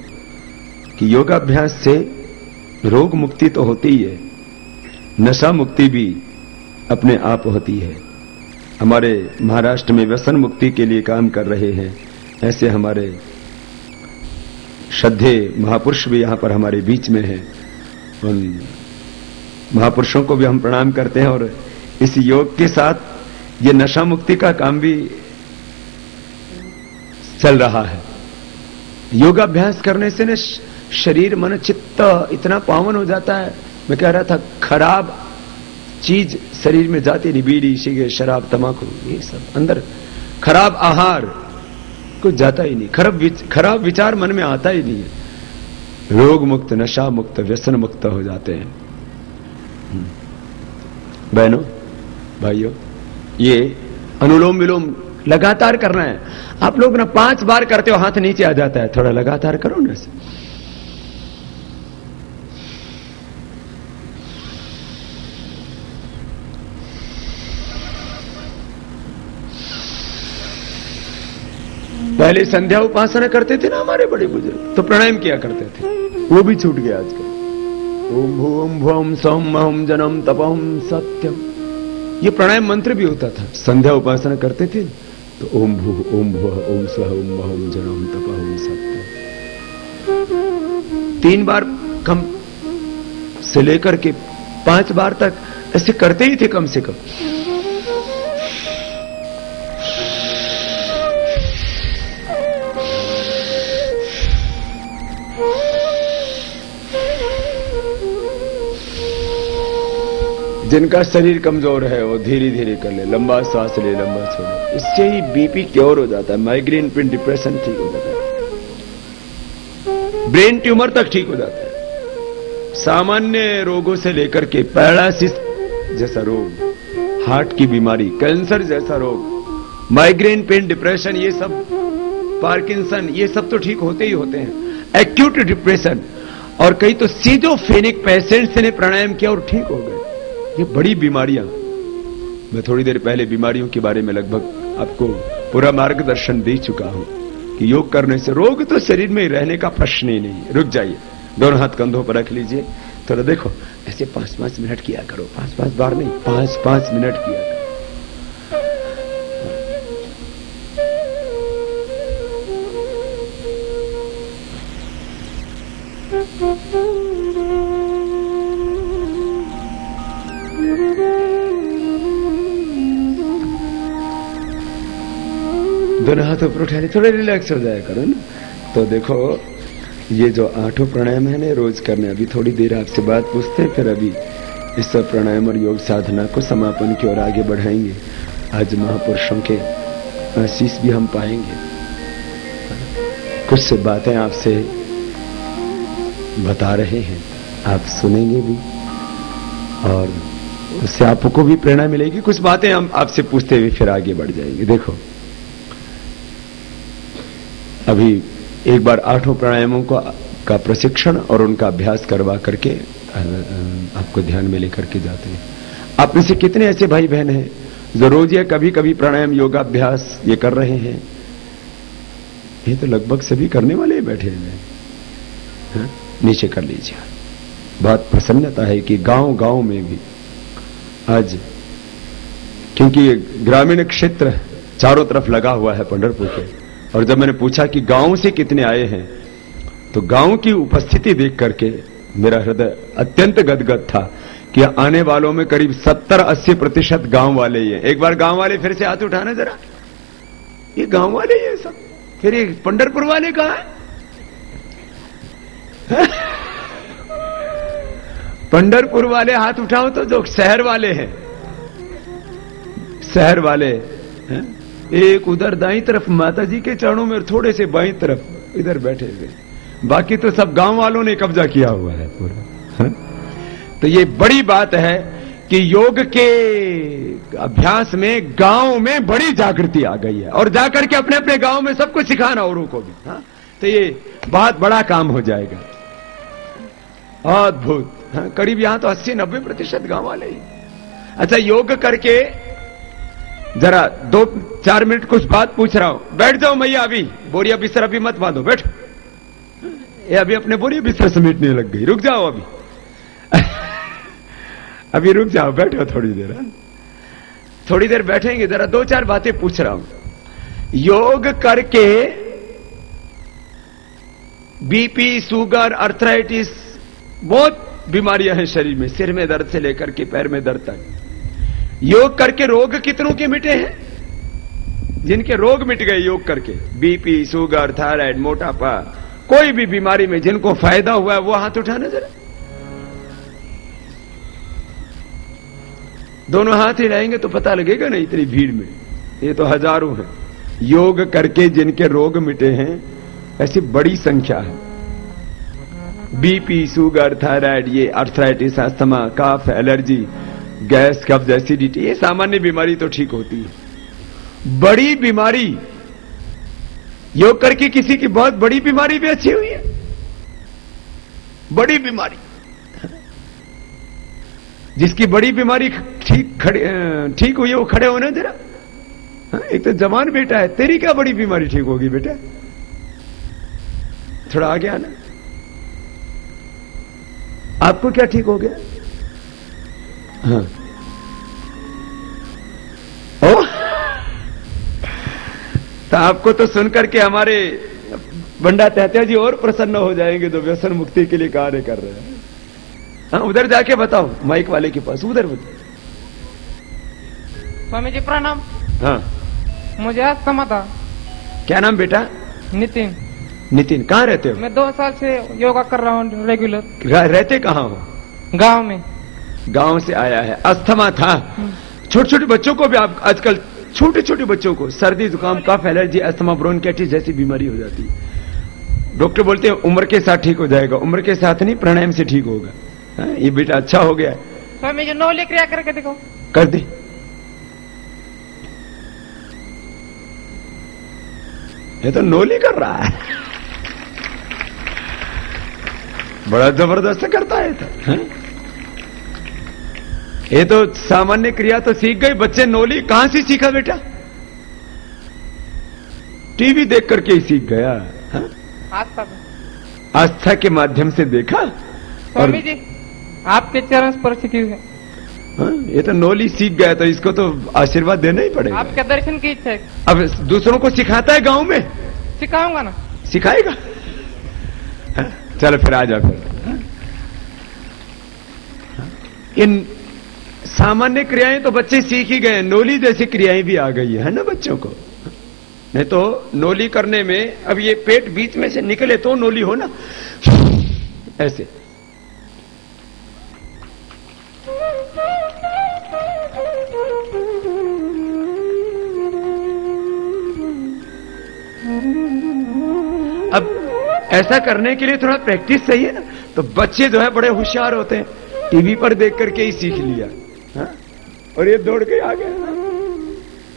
कि योगाभ्यास से रोग मुक्ति तो होती ही है, नशा मुक्ति भी अपने आप होती है। हमारे महाराष्ट्र में व्यसन मुक्ति के लिए काम कर रहे हैं ऐसे हमारे श्रद्धे महापुरुष भी यहां पर हमारे बीच में हैं। उन महापुरुषों को भी हम प्रणाम करते हैं। और इस योग के साथ ये नशा मुक्ति का काम भी चल रहा है। योगाभ्यास करने से न शरीर मन चित्त इतना पावन हो जाता है। मैं कह रहा था खराब चीज शरीर में जाती नहीं, बीड़ी सिगरेट शराब तंबाकू ये सब अंदर, खराब आहार कुछ जाता ही नहीं, खराब विचार मन में आता ही नहीं है। रोग मुक्त, नशा मुक्त, व्यसन मुक्त हो जाते हैं। बहनों भाइयों, ये अनुलोम विलोम लगातार करना है। आप लोग ना 5 बार करते हो हाथ नीचे आ जाता है, थोड़ा लगातार करो ना। पहले संध्या उपासना करते थे ना हमारे बड़े बुजुर्ग, तो प्राणायाम किया करते थे, वो भी छूट गया आजकल। ओम भूम भुवम सौम अहम जनम तपहम सत्यम, ये प्राणायाम मंत्र भी होता था। संध्या उपासना करते थे तो ओम भू ओम भुव ओम स्व ओम अहम जनम तपहम सत्यम 3 बार कम से लेकर के 5 बार तक ऐसे करते ही थे कम से कम। जिनका शरीर कमजोर है वो धीरे धीरे कर ले, लंबा सांस ले, लंबा छोड़ो, इससे ही बीपी क्योर हो जाता है, माइग्रेन पेन डिप्रेशन ठीक हो जाता है, ब्रेन ट्यूमर तक ठीक हो जाता है। सामान्य रोगों से लेकर के पैरालिसिस जैसा रोग, हार्ट की बीमारी, कैंसर जैसा रोग, माइग्रेन पेन डिप्रेशन, ये सब, पार्किंसन, ये सब तो ठीक होते ही होते हैं। एक्यूट डिप्रेशन और कई तो सीजोफ्रेनिक पेशेंट्स ने प्राणायाम किया और ठीक हो गए। ये बड़ी बीमारियां, मैं थोड़ी देर पहले बीमारियों के बारे में लगभग आपको पूरा मार्गदर्शन दे चुका हूं कि योग करने से रोग तो शरीर में रहने का प्रश्न ही नहीं। रुक जाइए, दोनों हाथ कंधों पर रख लीजिए, थोड़ा देखो, ऐसे 5-5 मिनट किया करो, 5-5 बार नहीं, 5-5 मिनट किया करो। दोनों हाथ ऊपर उठा ले, थोड़ा रिलैक्स हो जाया करो ना। तो देखो ये जो 8 प्राणायाम है ना रोज करने, अभी थोड़ी देर आपसे बात पूछते हैं, फिर अभी इस सब प्राणायाम और योग साधना को समापन की ओर आगे बढ़ाएंगे। आज महापुरुषों के आशीष भी हम पाएंगे, कुछ बातें आपसे बता रहे हैं, आप सुनेंगे भी और उससे आपको भी प्रेरणा मिलेगी। कुछ बातें हम आपसे पूछते हुए फिर आगे बढ़ जाएंगे। देखो अभी एक बार 8 प्राणायामों का प्रशिक्षण और उनका अभ्यास करवा करके आपको ध्यान में लेकर के जाते हैं। आप में से कितने ऐसे भाई बहन हैं जो रोज या कभी कभी प्राणायाम योगाभ्यास ये कर रहे हैं? ये तो लगभग सभी करने वाले ही बैठे हुए हैं। नीचे कर लीजिए। बहुत प्रसन्नता है कि गांव गांव में भी आज, क्योंकि ग्रामीण क्षेत्र चारों तरफ लगा हुआ है पंढरपुर के, और जब मैंने पूछा कि गांव से कितने आए हैं तो गांव की उपस्थिति देख करके मेरा हृदय अत्यंत गदगद था कि आने वालों में करीब 70-80% गांव वाले ही हैं। एक बार गांव वाले फिर से हाथ उठाना जरा, ये गांव वाले ही हैं सब। फिर ये पंढरपुर वाले कहां हैं? पंढरपुर वाले हाथ उठाओ तो जो शहर वाले हैं, शहर वाले हैं। एक उधर दाईं तरफ माता जी के चरणों में, थोड़े से बाईं तरफ इधर बैठे हुए, बाकी तो सब गांव वालों ने कब्जा किया हुआ है पूरा। तो ये बड़ी बात है कि योग के अभ्यास में गांव में बड़ी जागृति आ गई है, और जाकर के अपने अपने गांव में सबको सिखाना औरों को भी। तो ये बहुत बड़ा काम हो जाएगा। अद्भुत। हाँ, करीब यहां तो 80-90% गांव वाले ही। अच्छा, योग करके जरा 2-4 मिनट कुछ बात पूछ रहा हूं। बैठ जाओ मैया, अभी बोरिया बिस्तर अभी मत बांधो, बैठ। ये अभी अपने बोरिया बिस्तर समेटने लग गई, रुक जाओ अभी। अभी रुक जाओ, बैठो थोड़ी देर। थोड़ी देर बैठेंगे, जरा 2-4 बातें पूछ रहा हूं। योग करके बीपी, शुगर, अर्थराइटिस, बहुत बीमारियां हैं शरीर में, सिर में दर्द से लेकर के पैर में दर्द तक। योग करके रोग कितनों के मिटे हैं? जिनके रोग मिट गए योग करके, बीपी, शुगर, थायराइड, मोटापा, कोई भी बीमारी में जिनको फायदा हुआ है वो हाथ उठाना जरा। दोनों हाथ हिलाएंगे तो पता लगेगा ना इतनी भीड़ में, ये तो हजारों हैं। योग करके जिनके रोग मिटे हैं ऐसी बड़ी संख्या है। बीपी, शुगर, थायराइड, ये अर्थराइटिस, अस्थमा, कफ, एलर्जी, गैस, कब्ज, एसिडिटी, ये सामान्य बीमारी तो ठीक होती है। बड़ी बीमारी योग करके किसी की बहुत बड़ी बीमारी भी अच्छी हुई है। बड़ी बीमारी, जिसकी बड़ी बीमारी ठीक हुई है वो खड़े होना जरा। एक तो जवान बेटा है, तेरी क्या बड़ी बीमारी ठीक होगी बेटा? थोड़ा आगे आना। आपको क्या ठीक हो गया? हाँ। ओ, तो आपको तो सुनकर के हमारे बंडा तेहतिया जी और प्रसन्न हो जाएंगे, जो व्यसन मुक्ति के लिए कार्य कर रहे हैं। हाँ, उधर जाके बताओ, माइक वाले के पास, उधर बताओ। स्वामी जी प्रणाम। हाँ, मुझे आज समा था। क्या नाम बेटा? नितिन। नितिन, कहाँ रहते हो? मैं 2 साल से योगा कर रहा हूँ रेगुलर। रहते कहाँ हो? गांव में। गांव से आया है। अस्थमा था। छोटे छोटे बच्चों को भी आप आजकल, छोटे छोटे बच्चों को सर्दी, जुकाम, कफ, एलर्जी, अस्थमा, ब्रोंकाइटिस जैसी बीमारी हो जाती है। डॉक्टर बोलते हैं उम्र के साथ ठीक हो जाएगा। उम्र के साथ नहीं, प्राणायाम से ठीक होगा। हाँ, ये बेटा अच्छा हो गया। स्वामी जी नौली क्रिया करके देखो। कर दे। ये तो नोली कर रहा है, बड़ा जबरदस्त करता है तो। ये तो सामान्य क्रिया तो सीख गए बच्चे। नोली कहां से सीखा बेटा? टीवी देख करके ही सीख गया। आस्था के माध्यम से देखा। स्वामी जी आपके चरण स्पर्श की है। हाँ, ये तो नोली सीख गया, तो इसको तो आशीर्वाद देना ही पड़ेगा। आपके दर्शन की इच्छा है। अब दूसरों को सिखाता है गांव में। सिखाऊंगा ना। सिखाएगा? हाँ, चलो फिर आ जा फिर। इन सामान्य क्रियाएं तो बच्चे सीख ही गए, नोली जैसी क्रियाएं भी आ गई है ना बच्चों को। नहीं तो नोली करने में, अब ये पेट बीच में से निकले तो नोली हो ना, ऐसे। अब ऐसा करने के लिए थोड़ा प्रैक्टिस चाहिए ना, तो बच्चे जो है बड़े होशियार होते हैं, टीवी पर देख करके ही सीख लिया। हाँ? और ये दौड़ के आ गया।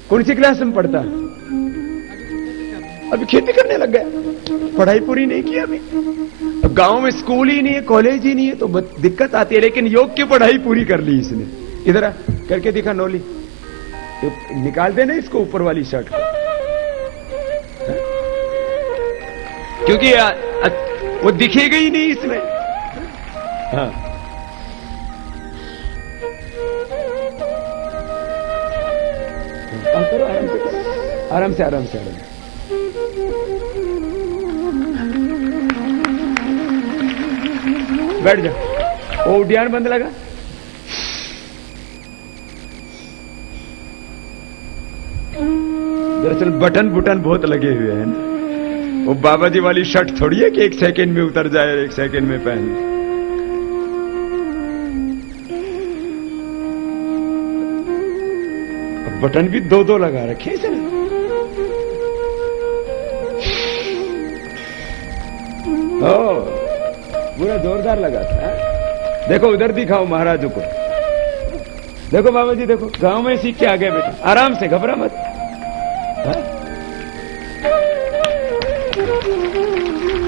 कौन सी क्लास में पढ़ता है? अभी खेती करने लग गया, पढ़ाई पूरी नहीं की अभी। अब गांव में स्कूल ही नहीं है, कॉलेज ही नहीं है, तो दिक्कत आती है। लेकिन योग की पढ़ाई पूरी कर ली इसने। इधर आ, करके दिखा नोली। निकाल देना इसको, ऊपर वाली शर्ट को, क्योंकि वो दिखेगा ही नहीं इसमें। हाँ, करो आराम से, आराम से, आराम से, आराम से। बैठ जा। वो उद्यान बंद लगा। दरअसल बटन बुटन बहुत लगे हुए हैं ना। वो बाबा जी वाली शर्ट थोड़ी है कि 1 सेकेंड में उतर जाए और 1 सेकेंड में पहन। बटन भी 2-2 लगा रखे इसने। पूरा जोरदार लगा था। देखो उधर दिखाओ महाराज को। देखो बाबा जी, देखो गांव में सीख के आ गए बेटा। आराम से, घबरा मत। हा?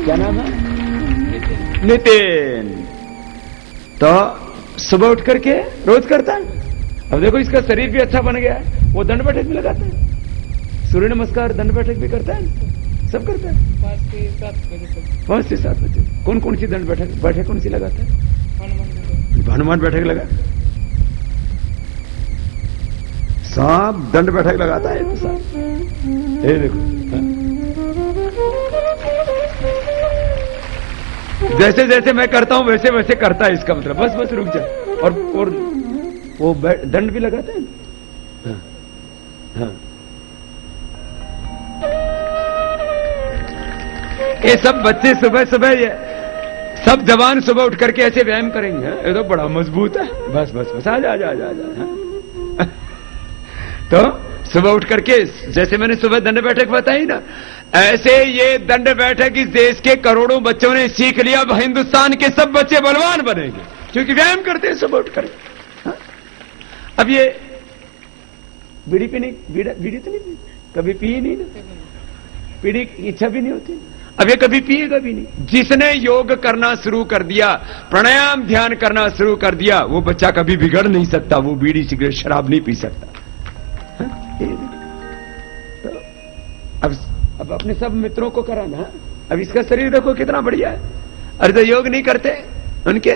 क्या नाम है? नितिन। तो सुबह उठ करके रोज करता है। अब देखो इसका शरीर भी अच्छा बन गया है, वो दंड बैठक भी लगाता है, सूर्य नमस्कार दंड बैठक भी करता है, सब करता है 5 से 7 बजे। कौन कौन सी दंड बैठक कौन सी लगाता है? हनुमान बैठक लगा, सब दंड बैठक लगाता है तो साहब। ये देखो जैसे जैसे मैं करता हूं वैसे वैसे करता है, इसका मतलब बस बस रुक जा। और वो दंड भी लगाता है। हाँ, हाँ। ये सब बच्चे सुबह सुबह ये सब जवान सुबह उठ करके ऐसे व्यायाम करेंगे। ये तो बड़ा मजबूत है। बस बस बस आ जा जा जा जा। तो सुबह उठ करके जैसे मैंने सुबह दंड बैठक बताई ना, ऐसे ये दंड बैठक इस देश के करोड़ों बच्चों ने सीख लिया। अब हिंदुस्तान के सब बच्चे बलवान बनेंगे क्योंकि व्यायाम करते हैं सुबह उठ करके। हाँ? अब ये बीड़ी पीने बीड़ी तो नहीं कभी पी नहीं ना, पीने की इच्छा भी नहीं होती। अब ये कभी पिएगा भी नहीं। जिसने योग करना शुरू कर दिया, प्राणायाम ध्यान करना शुरू कर दिया, वो बच्चा कभी बिगड़ नहीं सकता। वो बीड़ी सिगरेट शराब नहीं पी सकता। तो अब अपने सब मित्रों को कराना। अब इसका शरीर देखो कितना बढ़िया है। अरे जो योग नहीं करते उनके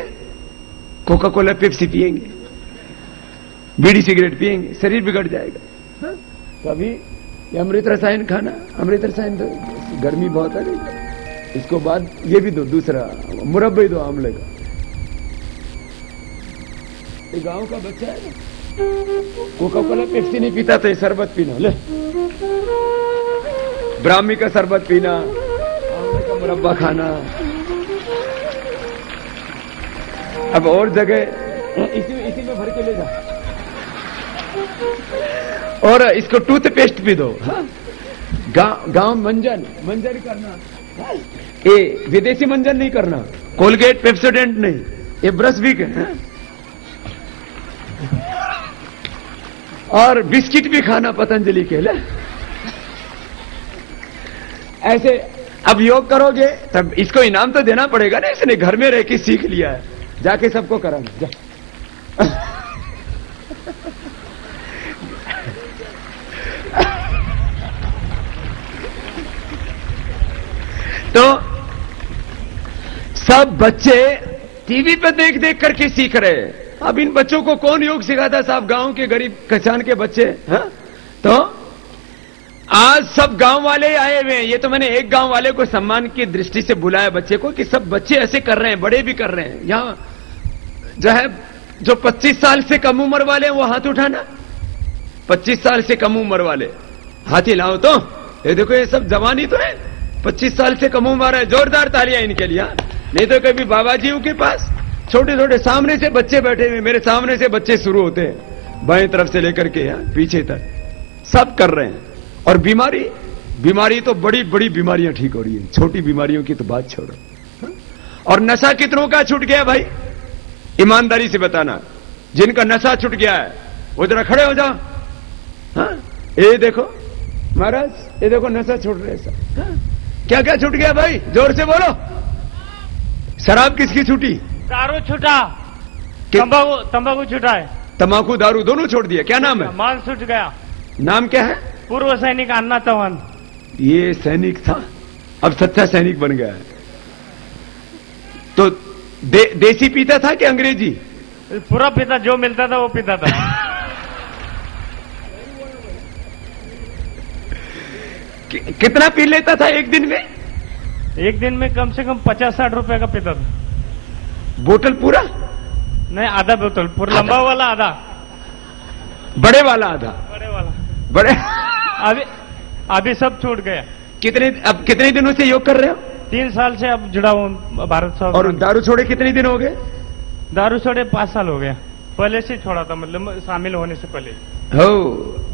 कोका कोला पेप्सी पिएंगे, बीड़ी सिगरेट पिएंगे, शरीर बिगड़ जाएगा। तो अभी ये अमृत रसायन खाना, अमृत रसायन तो गर्मी बहुत है। इसको बाद ये भी दो, दूसरा मुरब्बे दो आमले का। ये गांव का बच्चा है ना, कोका कोला पेप्सी नहीं पीता तो ये शरबत पीना, ले ब्राह्मी का शरबत पीना, आमले का मुरब्बा खाना। अब और जगह इसी में भर के ले जा। और इसको टूथपेस्ट भी दो। गांव मंजन करना, ये विदेशी मंजन नहीं करना, कोलगेट पेप्सोडेंट नहीं, ये ब्रश भी करना। और बिस्किट भी खाना पतंजलि के लिए। ऐसे अब योग करोगे तब इसको इनाम तो देना पड़ेगा ना। इसने घर में रह के सीख लिया है, जाके सबको कराना जा। तो सब बच्चे टीवी पे देख देख करके सीख रहे हैं। अब इन बच्चों को कौन योग सिखाता साहब? गांव के गरीब किसान के बच्चे। हाँ? तो आज सब गांव वाले आए हुए हैं। ये तो मैंने एक गांव वाले को सम्मान की दृष्टि से बुलाया बच्चे को कि सब बच्चे ऐसे कर रहे हैं, बड़े भी कर रहे हैं। यहां जो है जो 25 साल से कम उम्र वाले हैं वो हाथ उठाना। 25 साल से कम उम्र वाले हाथी लाओ। तो ये देखो ये सब जवानी तो है, 25 साल से कम उम्र है। जोरदार तालियां इनके लिए। नहीं तो कभी बाबा जी के पास छोटे छोटे सामने से बच्चे बैठे हुए, मेरे सामने से बच्चे शुरू होते हैं, बाएं तरफ से लेकर के पीछे तक सब कर रहे हैं। और बीमारी तो बड़ी बड़ी बीमारियां ठीक हो रही है, छोटी बीमारियों की तो बात छोड़ो। और नशा कितनों का छूट गया भाई? ईमानदारी से बताना, जिनका नशा छूट गया है वो जरा खड़े हो जाओ। हाँ? ये देखो महाराज, ये देखो नशा छूट रहे सब। हाँ? क्या क्या छूट गया भाई? जोर से बोलो। शराब किसकी छूटी? दारू छूटा, तंबाकू छूटा है। तंबाकू दारू दोनों छोड़ दिया। क्या नाम है? माल छूट गया। नाम क्या है? पूर्व सैनिक अन्ना चौहान। ये सैनिक था, अब सच्चा सैनिक बन गया है। तो देसी पीता था कि अंग्रेजी? पूरा पीता, जो मिलता था वो पीता था। कितना पी लेता था एक दिन में? एक दिन में कम से कम 50-60 रुपए का पीता था। बोतल पूरा? नहीं, आधा बोतल पूरा। लंबा वाला आधा, बड़े वाला आधा। बड़े वाला बड़े। अभी सब छूट गया। अब कितने दिनों से योग कर रहे हो? 3 साल से अब जुड़ा हूँ भारत साहब। और दारू छोड़े कितने दिन हो गए? दारू छोड़े 5 साल हो गया। पहले से छोड़ा था, मतलब शामिल होने से पहले। हो,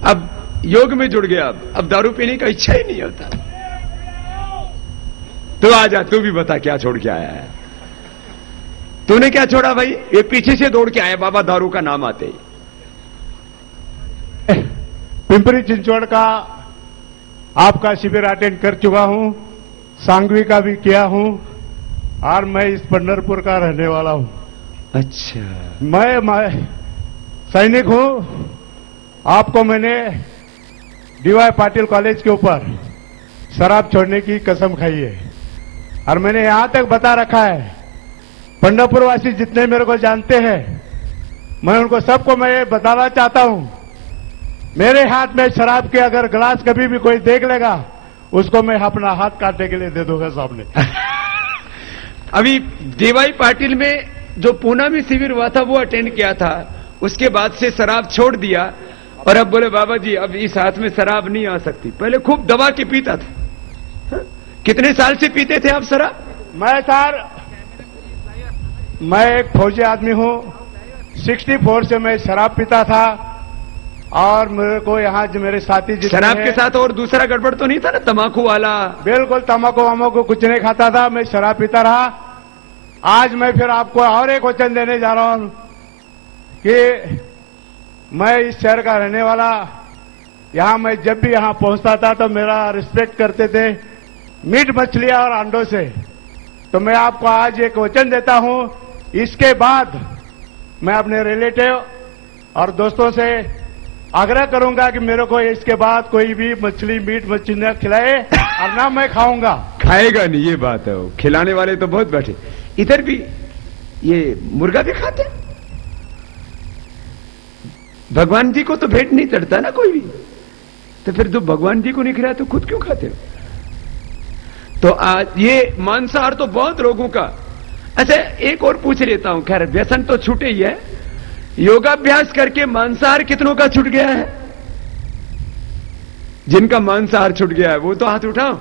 अब योग में जुड़ गया। अब दारू पीने का इच्छा ही नहीं होता। तू आ जा, तू भी बता क्या छोड़ के आया है? तूने क्या छोड़ा भाई? ये पीछे से दौड़ के आया बाबा दारू का नाम आते ही। पिंपरी चिंचवड़ का आपका शिविर अटेंड कर चुका हूं, सांगवी का भी किया हूं, और मैं इस पंढरपुर का रहने वाला हूं। अच्छा, मैं सैनिक हूं। आपको मैंने डीवाई पाटिल कॉलेज के ऊपर शराब छोड़ने की कसम खाई है और मैंने यहां तक बता रखा है, पंढरपुर वासी जितने मेरे को जानते हैं, मैं उनको सबको मैं बताना चाहता हूं, मेरे हाथ में शराब के अगर गिलास कभी भी कोई देख लेगा, उसको मैं अपना हाथ काटने के लिए दे दूंगा सामने। अभी डीवाई पाटिल में जो पूना में शिविर हुआ था वो अटेंड किया था, उसके बाद से शराब छोड़ दिया और अब बोले बाबा जी अब इस हाथ में शराब नहीं आ सकती। पहले खूब दबा के पीता था। हा? कितने साल से पीते थे आप शराब? मैं एक फौजी आदमी हूं, 64 से मैं शराब पीता था और मेरे को यहाँ जो मेरे साथी जितने शराब के साथ और दूसरा गड़बड़ तो नहीं था ना, तम्बाकू वाला? बिल्कुल, तम्बाकू वामाकू कुछ नहीं खाता था, मैं शराब पीता रहा। आज मैं फिर आपको और एक वचन देने जा रहा हूं कि मैं इस शहर का रहने वाला, यहां मैं जब भी यहां पहुंचता था तो मेरा रिस्पेक्ट करते थे मीट मछलियां और अंडों से। तो मैं आपको आज एक वचन देता हूं, इसके बाद मैं अपने रिलेटिव और दोस्तों से आग्रह करूंगा कि मेरे को इसके बाद कोई भी मछली मीट मछली न खिलाए और ना मैं खाऊंगा। खाएगा नहीं, ये बात है। वो खिलाने वाले तो बहुत बैठे। इधर भी ये मुर्गा भी खाते हैं। भगवान जी को तो भेंट नहीं चढ़ता ना कोई भी, तो फिर जो भगवान जी को नहीं खिलाया तो खुद क्यों खाते हो? तो आज ये मांसाहार तो बहुत लोगों का। अच्छा, एक और पूछ लेता हूं, खैर व्यसन तो छूटे ही है, योगाभ्यास करके मांसाहार कितनों का छूट गया है? जिनका मांसाहार छूट गया है वो तो हाथ उठाओ।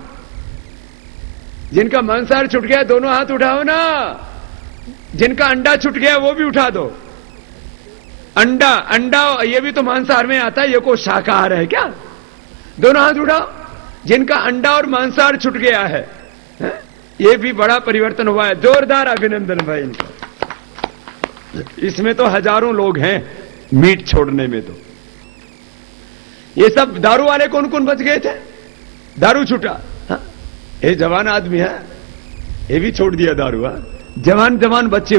जिनका मांसाहार छूट गया दोनों हाथ उठाओ ना। जिनका अंडा छूट गया वो भी उठा दो। अंडा ये भी तो मांसाहार में आता है, ये को शाकाहार है क्या? दोनों हाथ उठाओ। जिनका अंडा और मांसाहार छूट गया है, ये भी बड़ा परिवर्तन हुआ है। जोरदार अभिनंदन भाई इनका। इसमें तो हजारों लोग हैं मीट छोड़ने में। तो ये सब दारू वाले कौन कौन बच गए थे? दारू छूटा, ये जवान आदमी है, ये भी छोड़ दिया दारू। जवान बच्चे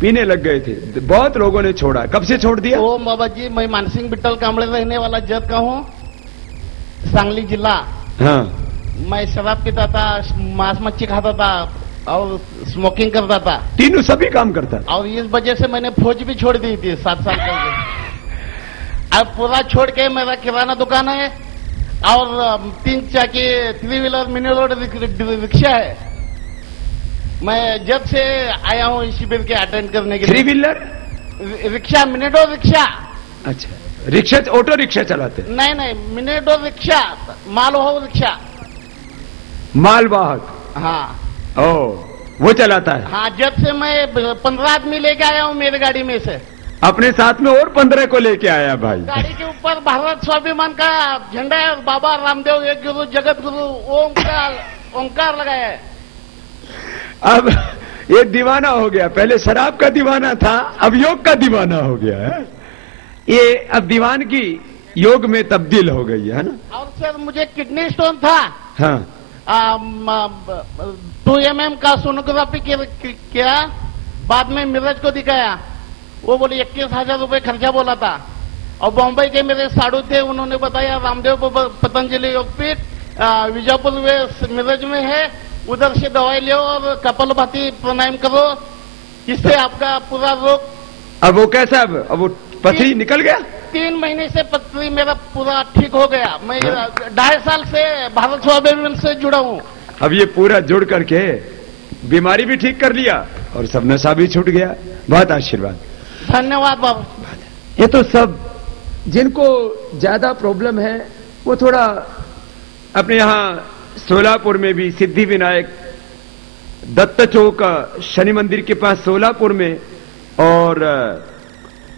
पीने लग गए थे, बहुत लोगों ने छोड़ा। कब से छोड़ दिया? ओ बाबा जी, मैं मानसिंह बिट्टल कांबळे रहने वाला जत का हूँ, सांगली जिला। हाँ, मैं शराब पीता था, मांस मच्छी खाता था और स्मोकिंग करता था। तीनों सभी काम करता। और इस वजह से मैंने फौज भी छोड़ दी थी 7 साल पहले। अब पूरा छोड़ के मेरा किराना दुकान है और 3 चाकी 3 व्हीलर मिनी रोड रिक्शा है। मैं जब से आया हूँ इस शिविर के अटेंड करने के लिए। 3 wheeler rickshaw, mini door rickshaw. अच्छा, रिक्शा, ऑटो रिक्शा चलाते? नहीं, मिनी डोर रिक्शा, मालवाहक रिक्शा। मालवाहक? हाँ। ओ, वो चलाता है? हाँ, जब से मैं 15 आदमी लेके आया हूँ मेरी गाड़ी में से। अपने साथ में और 15 को लेके आया भाई। गाड़ी के ऊपर भारत स्वाभिमान का झंडा है और बाबा रामदेव एक गुरु जगत गुरु ओंकार लगाया है। अब ये दीवाना हो गया। पहले शराब का दीवाना था, अब योग का दीवाना हो गया है। ये अब दीवानगी योग में तब्दील हो गई है ना। और सर मुझे किडनी स्टोन था। हाँ। 2 mm का सोनोग्राफी किया, बाद में मिरज को दिखाया, वो बोले 21,000 रुपए खर्चा बोला था। और बॉम्बे के मेरे साधु थे, उन्होंने बताया रामदेव पतंजलि योगपीठ विजापुर मिरज में है, उधर से दवाई लो और कपालभाति प्राणायाम करो, इससे आपका पूरा रोग। अब वो कैसा? अब वो पथरी निकल गया? 3 महीने से पथरी मेरा पूरा ठीक हो गया। मैं 2.5 साल से भारत स्वाभिमान से जुड़ा हूँ। अब ये पूरा जुड़ करके बीमारी भी ठीक कर लिया और सब नशा भी छूट गया। बहुत आशीर्वाद, धन्यवाद बाबू। ये तो सब जिनको ज्यादा प्रॉब्लम है वो थोड़ा अपने यहाँ सोलापुर में भी सिद्धि विनायक दत्त चौक शनि मंदिर के पास सोलापुर में, और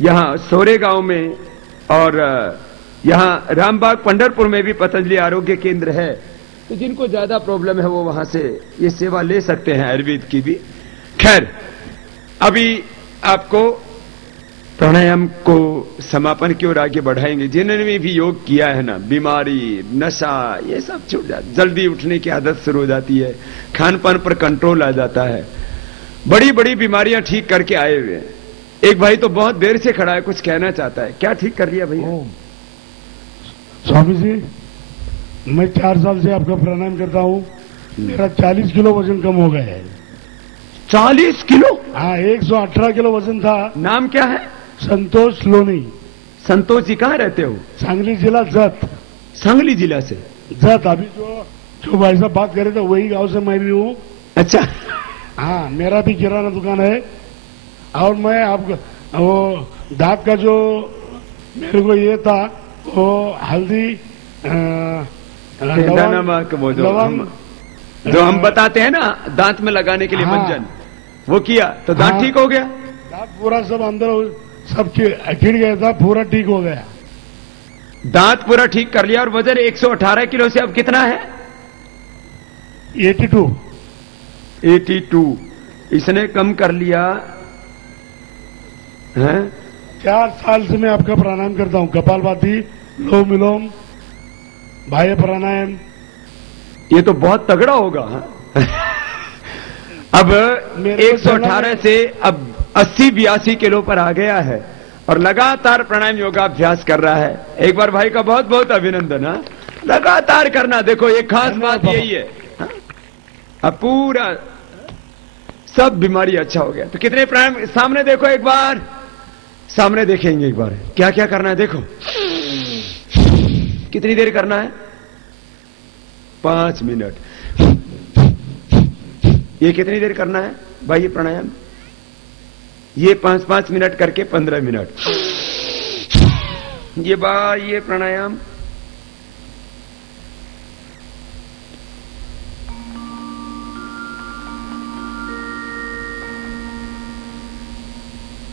यहाँ सोरे गांव में, और यहाँ रामबाग पंढरपुर में भी पतंजलि आरोग्य केंद्र है। तो जिनको ज्यादा प्रॉब्लम है वो वहां से ये सेवा ले सकते हैं, आयुर्वेद की भी। खैर, अभी आपको प्राणायाम को समापन की ओर आगे बढ़ाएंगे। जिन्होंने भी योग किया है ना, बीमारी, नशा, ये सब छूट जाता, जल्दी उठने की आदत शुरू हो जाती है, खान पान पर कंट्रोल आ जाता है, बड़ी बड़ी बीमारियां ठीक करके आए हुए हैं। एक भाई तो बहुत देर से खड़ा है, कुछ कहना चाहता है। क्या ठीक कर लिया भैया? स्वामी जी, मैं 4 साल से आपका प्रणाम करता हूँ। मेरा 40 किलो वजन कम हो गया है। 40 किलो? हाँ, 118 किलो वजन था। नाम क्या है? संतोष लोनी। संतोष जी कहाँ रहते हो? सांगली जिला जत। सांगली जिला से जत। अभी जो भाई साहब बात करे थे वही गांव से मैं भी हूँ। अच्छा। हाँ, मेरा भी किराना दुकान है। और मैं आपको वो दांत का जो मेरे को ये था वो हल्दी नमक वो जो हम बताते हैं ना दांत में लगाने के लिए मंजन, वो किया तो दांत ठीक हो गया। दांत पूरा सब अंदर सब गिर गया था, पूरा ठीक हो गया। दांत पूरा ठीक कर लिया। और वजन 118 किलो से अब कितना है? 82। इसने कम कर लिया है। 4 साल से मैं आपका प्रणाम करता हूँ। कपालभाति, लोम विलोम, बाह्य प्राणायाम। ये तो बहुत तगड़ा होगा। अब 118 से अब 80-82 किलो पर आ गया है और लगातार प्राणायाम योगाभ्यास कर रहा है। एक बार भाई का बहुत बहुत अभिनंदन। हाँ, लगातार करना। देखो एक खास बात यही है, अब पूरा सब बीमारी अच्छा हो गया। तो कितने प्राणायाम सामने देखो, एक बार सामने देखेंगे एक बार क्या क्या करना है। देखो कितनी देर करना है? 5 मिनट। ये कितनी देर करना है भाई ये प्राणायाम? ये 5-5 मिनट करके 15 मिनट। ये प्राणायाम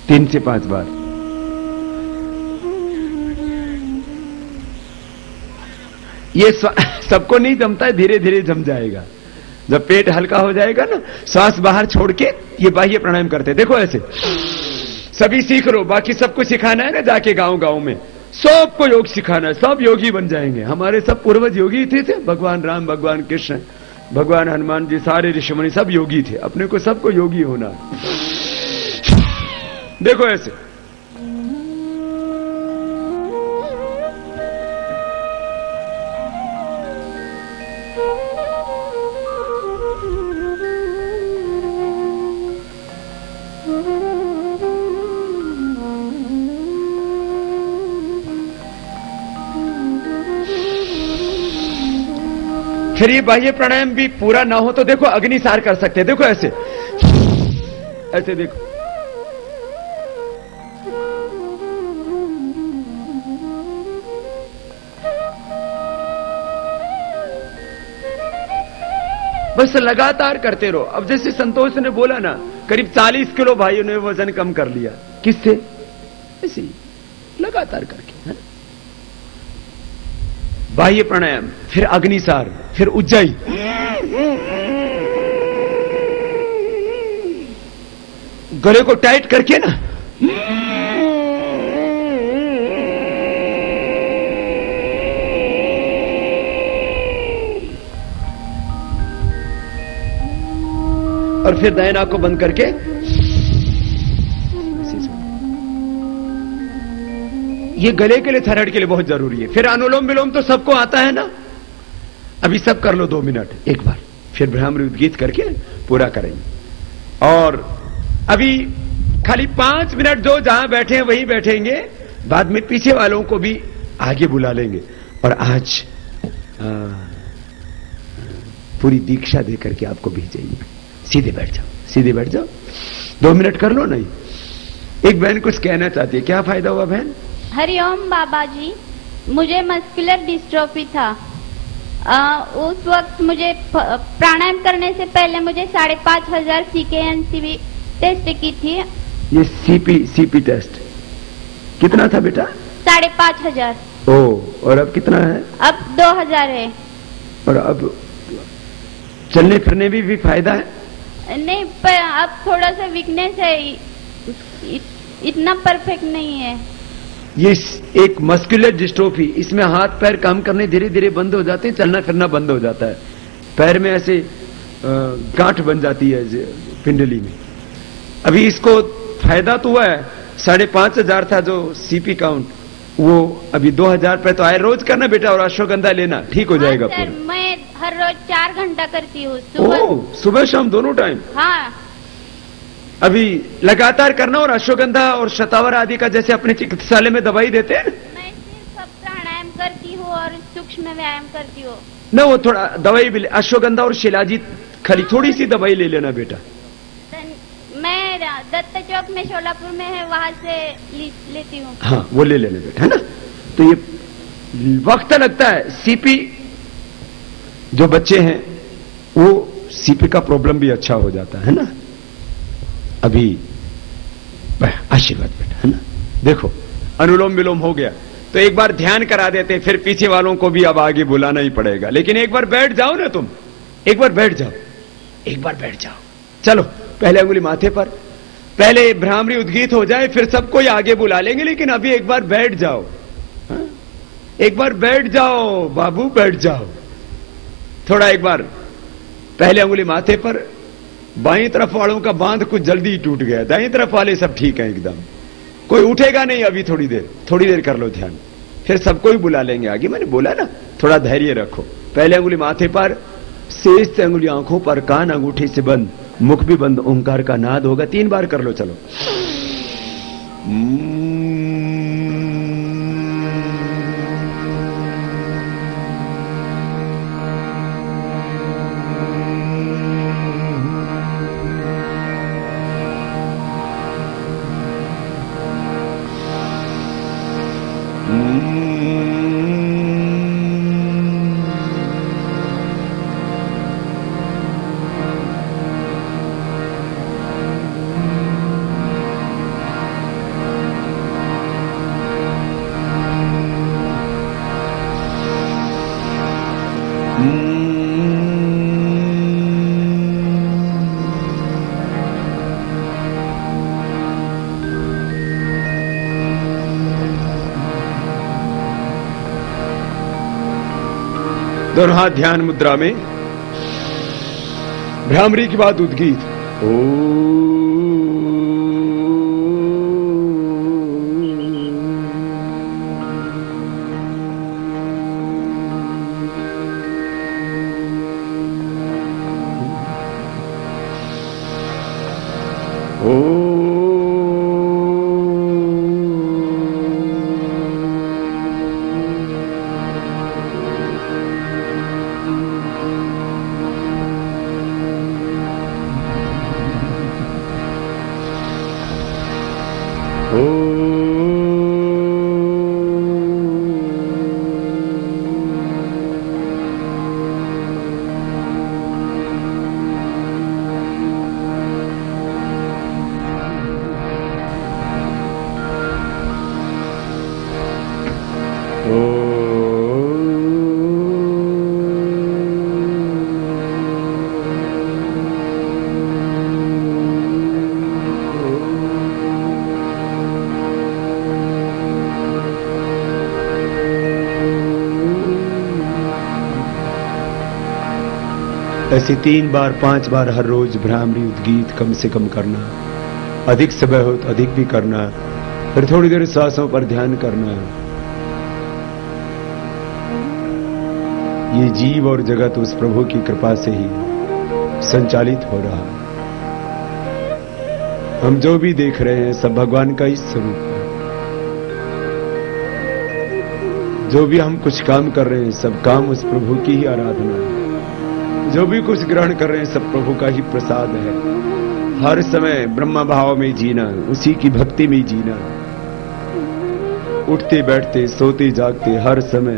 तीन से 5 बार। ये सबको नहीं जमता है, धीरे धीरे जम जाएगा। जब पेट हल्का हो जाएगा ना, सांस बाहर छोड़ के ये बाह्य प्राणायाम करते। देखो ऐसे सभी सीख लो। बाकी सबको सिखाना है ना, जाके गांव गांव में सबको योग सिखाना है। सब योगी बन जाएंगे। हमारे सब पूर्वज योगी थे। भगवान राम, भगवान कृष्ण, भगवान हनुमान जी, सारे ऋषि मुनि सब योगी थे। अपने को सबको योगी होना। देखो ऐसे फिर ये बाह्य प्राणायाम भी पूरा ना हो तो देखो अग्निसार कर सकते हैं। देखो ऐसे ऐसे देखो। बस लगातार करते रहो। अब जैसे संतोष ने बोला ना, करीब 40 किलो भाइयों ने वजन कम कर लिया। किससे? ऐसे ही लगातार करके। बाह्य प्राणायाम, फिर अग्निसार, फिर उज्जाई। गले को टाइट करके ना, और फिर दाहिने आंख को बंद करके ये गले के लिए, थायराइड के लिए बहुत जरूरी है। फिर अनुलोम विलोम तो सबको आता है ना। अभी सब कर लो 2 मिनट एक बार, फिर भ्रामरी उद्गीत करके पूरा करेंगे। और अभी खाली 5 मिनट जो जहां बैठे हैं वहीं बैठेंगे। बाद में पीछे वालों को भी आगे बुला लेंगे। और आज पूरी दीक्षा दे करके आपको भेजेंगे। सीधे बैठ जाओ, सीधे बैठ जाओ। 2 मिनट कर लो। नहीं, एक बहन कुछ कहना चाहती है। क्या फायदा हुआ बहन? हरिओम बाबा जी, मुझे मस्कुलर डिस्ट्रोफी था। उस वक्त मुझे प्राणायाम करने से पहले मुझे 5,500 CKNCB टेस्ट की थी। ये सीपी टेस्ट कितना था बेटा? 5,500। ओ, और अब कितना है? अब 2,000 है। और अब चलने फिरने भी फायदा है? नहीं, पर अब थोड़ा सा वीकनेस है, इतना परफेक्ट नहीं है। ये एक मस्कुलर डिस्ट्रोफी, इसमें हाथ पैर काम करने धीरे धीरे बंद हो जाते हैं, चलना फिरना बंद हो जाता है। पैर में ऐसे गांठ बन जाती है पिंडली में। अभी इसको फायदा तो हुआ है, 5,500 था जो सीपी काउंट, वो अभी 2,000 पे तो आए। रोज करना बेटा और अश्वगंधा लेना, ठीक हो जाएगा सर, पूरा। मैं हर रोज 4 घंटा करती हूँ सुबह। ओह, सुबह शाम दोनों टाइम? हाँ। अभी लगातार करना। और अश्वगंधा और शतावर आदि का जैसे अपने चिकित्सालय में दवाई देते हैं मैं सिर्फ प्राणायाम करती हूँ और सूक्ष्म व्यायाम करती हूँ। ना, वो थोड़ा दवाई भी अश्वगंधा और शिलाजीत खाली थोड़ी सी दवाई ले लेना बेटा। मैं दत्त चौक में शोलापुर में है, वहां से लेती हूँ। हाँ, वो ले लेना बेटा, है ना। तो ये वक्त लगता है। सीपी जो बच्चे हैं वो सीपी का प्रॉब्लम भी अच्छा हो जाता है ना। अभी आशीर्वाद बेटा, है ना। देखो अनुलोम विलोम हो गया तो एक बार ध्यान करा देते हैं, फिर पीछे वालों को भी अब आगे बुलाना ही पड़ेगा। लेकिन एक बार बैठ जाओ ना तुम, एक बार बैठ जाओ, एक बार बैठ जाओ। चलो पहले अंगुली माथे पर, पहले भ्रामरी उद्गीत हो जाए फिर सबको ही आगे बुला लेंगे। लेकिन अभी एक बार बैठ जाओ, हा? एक बार बैठ जाओ बाबू, बैठ जाओ थोड़ा। एक बार पहले अंगुली माथे पर, बाईं तरफ वालों का बांध कुछ जल्दी ही टूट गया, दाईं तरफ वाले सब ठीक है एकदम, कोई उठेगा नहीं अभी। थोड़ी देर कर लो ध्यान, फिर सबको ही बुला लेंगे आगे। मैंने बोला ना थोड़ा धैर्य रखो। पहले अंगुली माथे पर, शेष से अंगुली आंखों पर, कान अंगूठे से बंद, मुख भी बंद, ओंकार का नाद होगा। 3 बार कर लो चलो। दोनों हाथ ध्यान मुद्रा में, भ्रामरी के बाद उद्गीत। ऐसे 3 बार 5 बार हर रोज भ्रामरी उद्गीत कम से कम करना। अधिक समय हो तो अधिक भी करना। फिर थोड़ी देर सांसों पर ध्यान करना। ये जीव और जगत उस प्रभु की कृपा से ही संचालित हो रहा है। हम जो भी देख रहे हैं सब भगवान का ही स्वरूप है। जो भी हम कुछ काम कर रहे हैं सब काम उस प्रभु की ही आराधना है। जो भी कुछ ग्रहण कर रहे हैं सब प्रभु का ही प्रसाद है। हर समय ब्रह्म भाव में जीना, उसी की भक्ति में जीना। उठते बैठते सोते जागते हर समय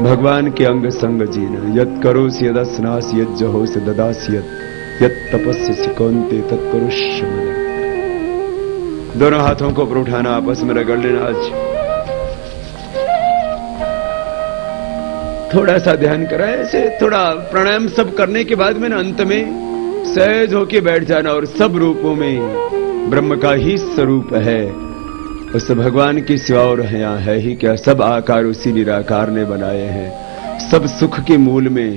भगवान के अंग संग जीना। यत् करोसि यदस्नासि यत् जहोसि ददासि यत् तपस्यसि कौन्ते तत्करोष्य मदन। दोनों हाथों को ऊपर उठाना, आपस में रगड़ लेना। आज थोड़ा सा ध्यान करा, ऐसे थोड़ा प्राणायाम सब करने के बाद में ना अंत में सहज होके बैठ जाना। और सब रूपों में ब्रह्म का ही स्वरूप है। उस भगवान की सिवा और यहाँ है ही क्या। सब आकार उसी निराकार ने बनाए हैं। सब सुख के मूल में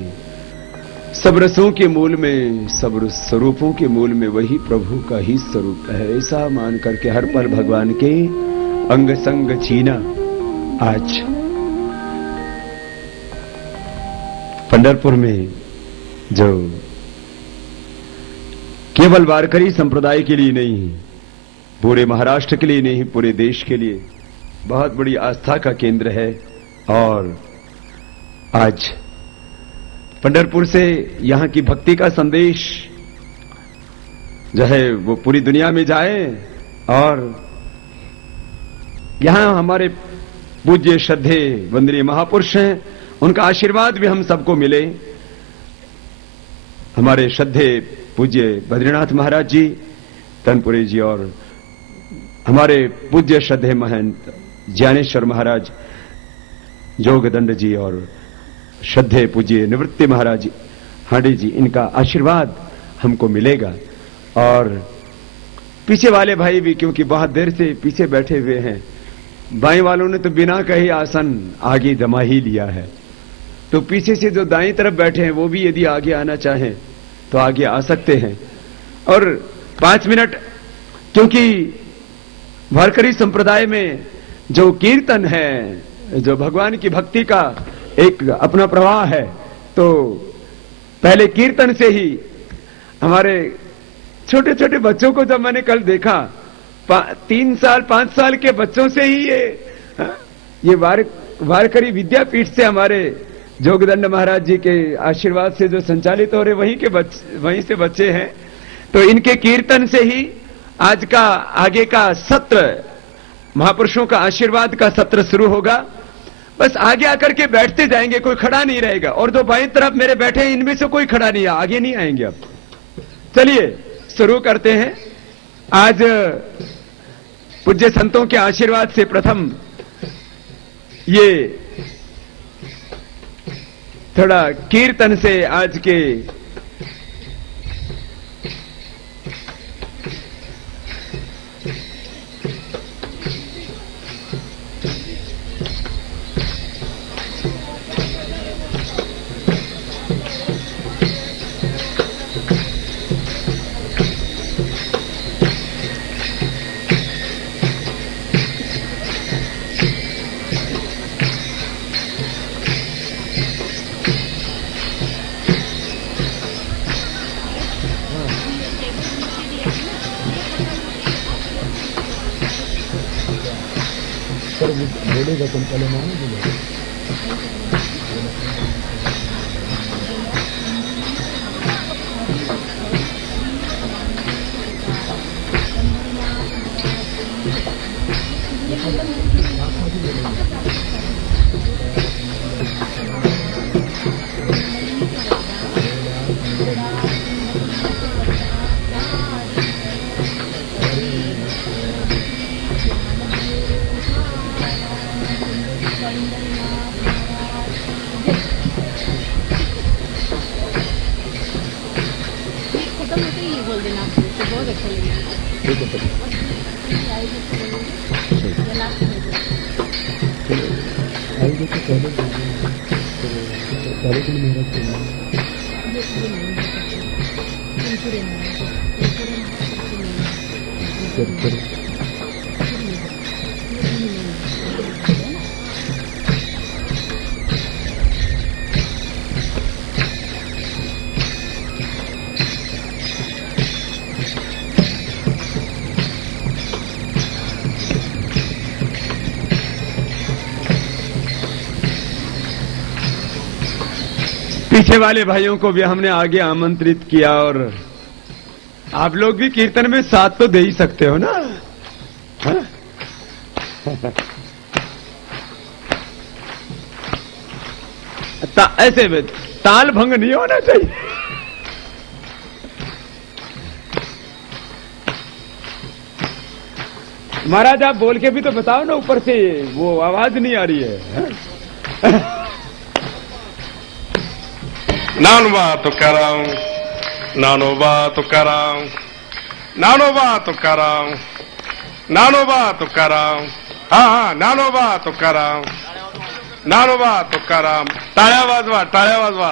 सब रसों के मूल में, सब स्वरूपों के मूल में वही प्रभु का ही स्वरूप है, ऐसा मान करके हर पल भगवान के अंग संग जीना। आज पंढरपुर में जो केवल वारकरी संप्रदाय के लिए नहीं, पूरे महाराष्ट्र के लिए नहीं, पूरे देश के लिए बहुत बड़ी आस्था का केंद्र है। और आज पंढरपुर से यहां की भक्ति का संदेश जो है वो पूरी दुनिया में जाए और यहां हमारे पूज्य श्रद्धे वंदनीय महापुरुष हैं, उनका आशीर्वाद भी हम सबको मिले। हमारे श्रद्धे पूज्य बद्रीनाथ महाराज जी तनपुरी जी और हमारे पूज्य श्रद्धे महंत ज्ञानेश्वर महाराज जोगदंड जी और श्रद्धे पूज्य निवृत्ति महाराज हांडी जी, इनका आशीर्वाद हमको मिलेगा। और पीछे वाले भाई भी, क्योंकि बहुत देर से पीछे बैठे हुए हैं, बाएं वालों ने तो बिना कहे आसन आगे जमा ही लिया है, तो पीछे से जो दाएं तरफ बैठे हैं वो भी यदि आगे आना चाहें तो आगे आ सकते हैं। और 5 मिनट, क्योंकि वारकरी संप्रदाय में जो कीर्तन है, जो भगवान की भक्ति का एक अपना प्रवाह है, तो पहले कीर्तन से ही हमारे छोटे छोटे बच्चों को जब मैंने कल देखा, 3 साल 5 साल के बच्चों से ही ये वारकरी विद्यापीठ से हमारे जोगदंड महाराज जी के आशीर्वाद से जो संचालित हो रहे वहीं से बच्चे हैं, तो इनके कीर्तन से ही आज का आगे का सत्र, महापुरुषों का आशीर्वाद का सत्र शुरू होगा। बस आगे आकर के बैठते जाएंगे, कोई खड़ा नहीं रहेगा। और जो बाईं तरफ मेरे बैठे हैं इनमें से कोई खड़ा नहीं है, आगे नहीं आएंगे। अब चलिए शुरू करते हैं। आज पूज्य संतों के आशीर्वाद से प्रथम ये थोड़ा कीर्तन से आज के पीछे वाले भाइयों को भी हमने आगे आमंत्रित किया। और आप लोग भी कीर्तन में साथ तो दे ही सकते हो ना? ऐसे में ताल भंग नहीं होना चाहिए। महाराज आप बोल के भी तो बताओ ना, ऊपर से वो आवाज नहीं आ रही है। नानोबा तुकाराम, नानोबा तुकाराम, नानोबा तुकाराम, नानोबा तुकाराम, हाँ नानोबा तुकाराम, नानोबा तुकाराम। टाळ्या वाजवा, टाळ्या वाजवा।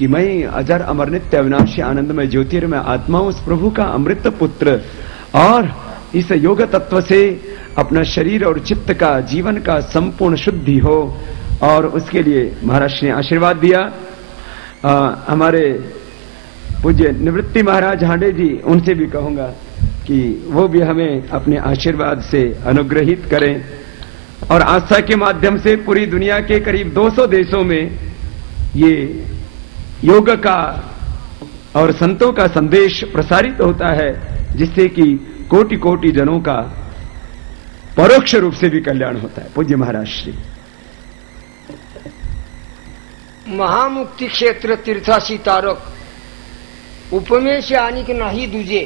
कि मैं अजर अमर नित्य अविनाशी आनंदमय ज्योतिर्मय आत्मा उस प्रभु का अमृत पुत्र, और इस योग तत्व से अपना शरीर और चित्त का जीवन का संपूर्ण शुद्धि हो, और उसके लिए महाराज ने आशीर्वाद दिया। हमारे पूज्य निवृत्ति महाराज हांडे जी, उनसे भी कहूंगा कि वो भी हमें अपने आशीर्वाद से अनुग्रहित करें, और आस्था के माध्यम से पूरी दुनिया के करीब 200 देशों में ये योग का और संतों का संदेश प्रसारित होता है, जिससे कि कोटि कोटि जनों का परोक्ष रूप से भी कल्याण होता है। पूज्य महाराज श्री। महामुक्ती क्षेत्र तीर्थाशी तारक, उपमेश आणिक नाही दुजे,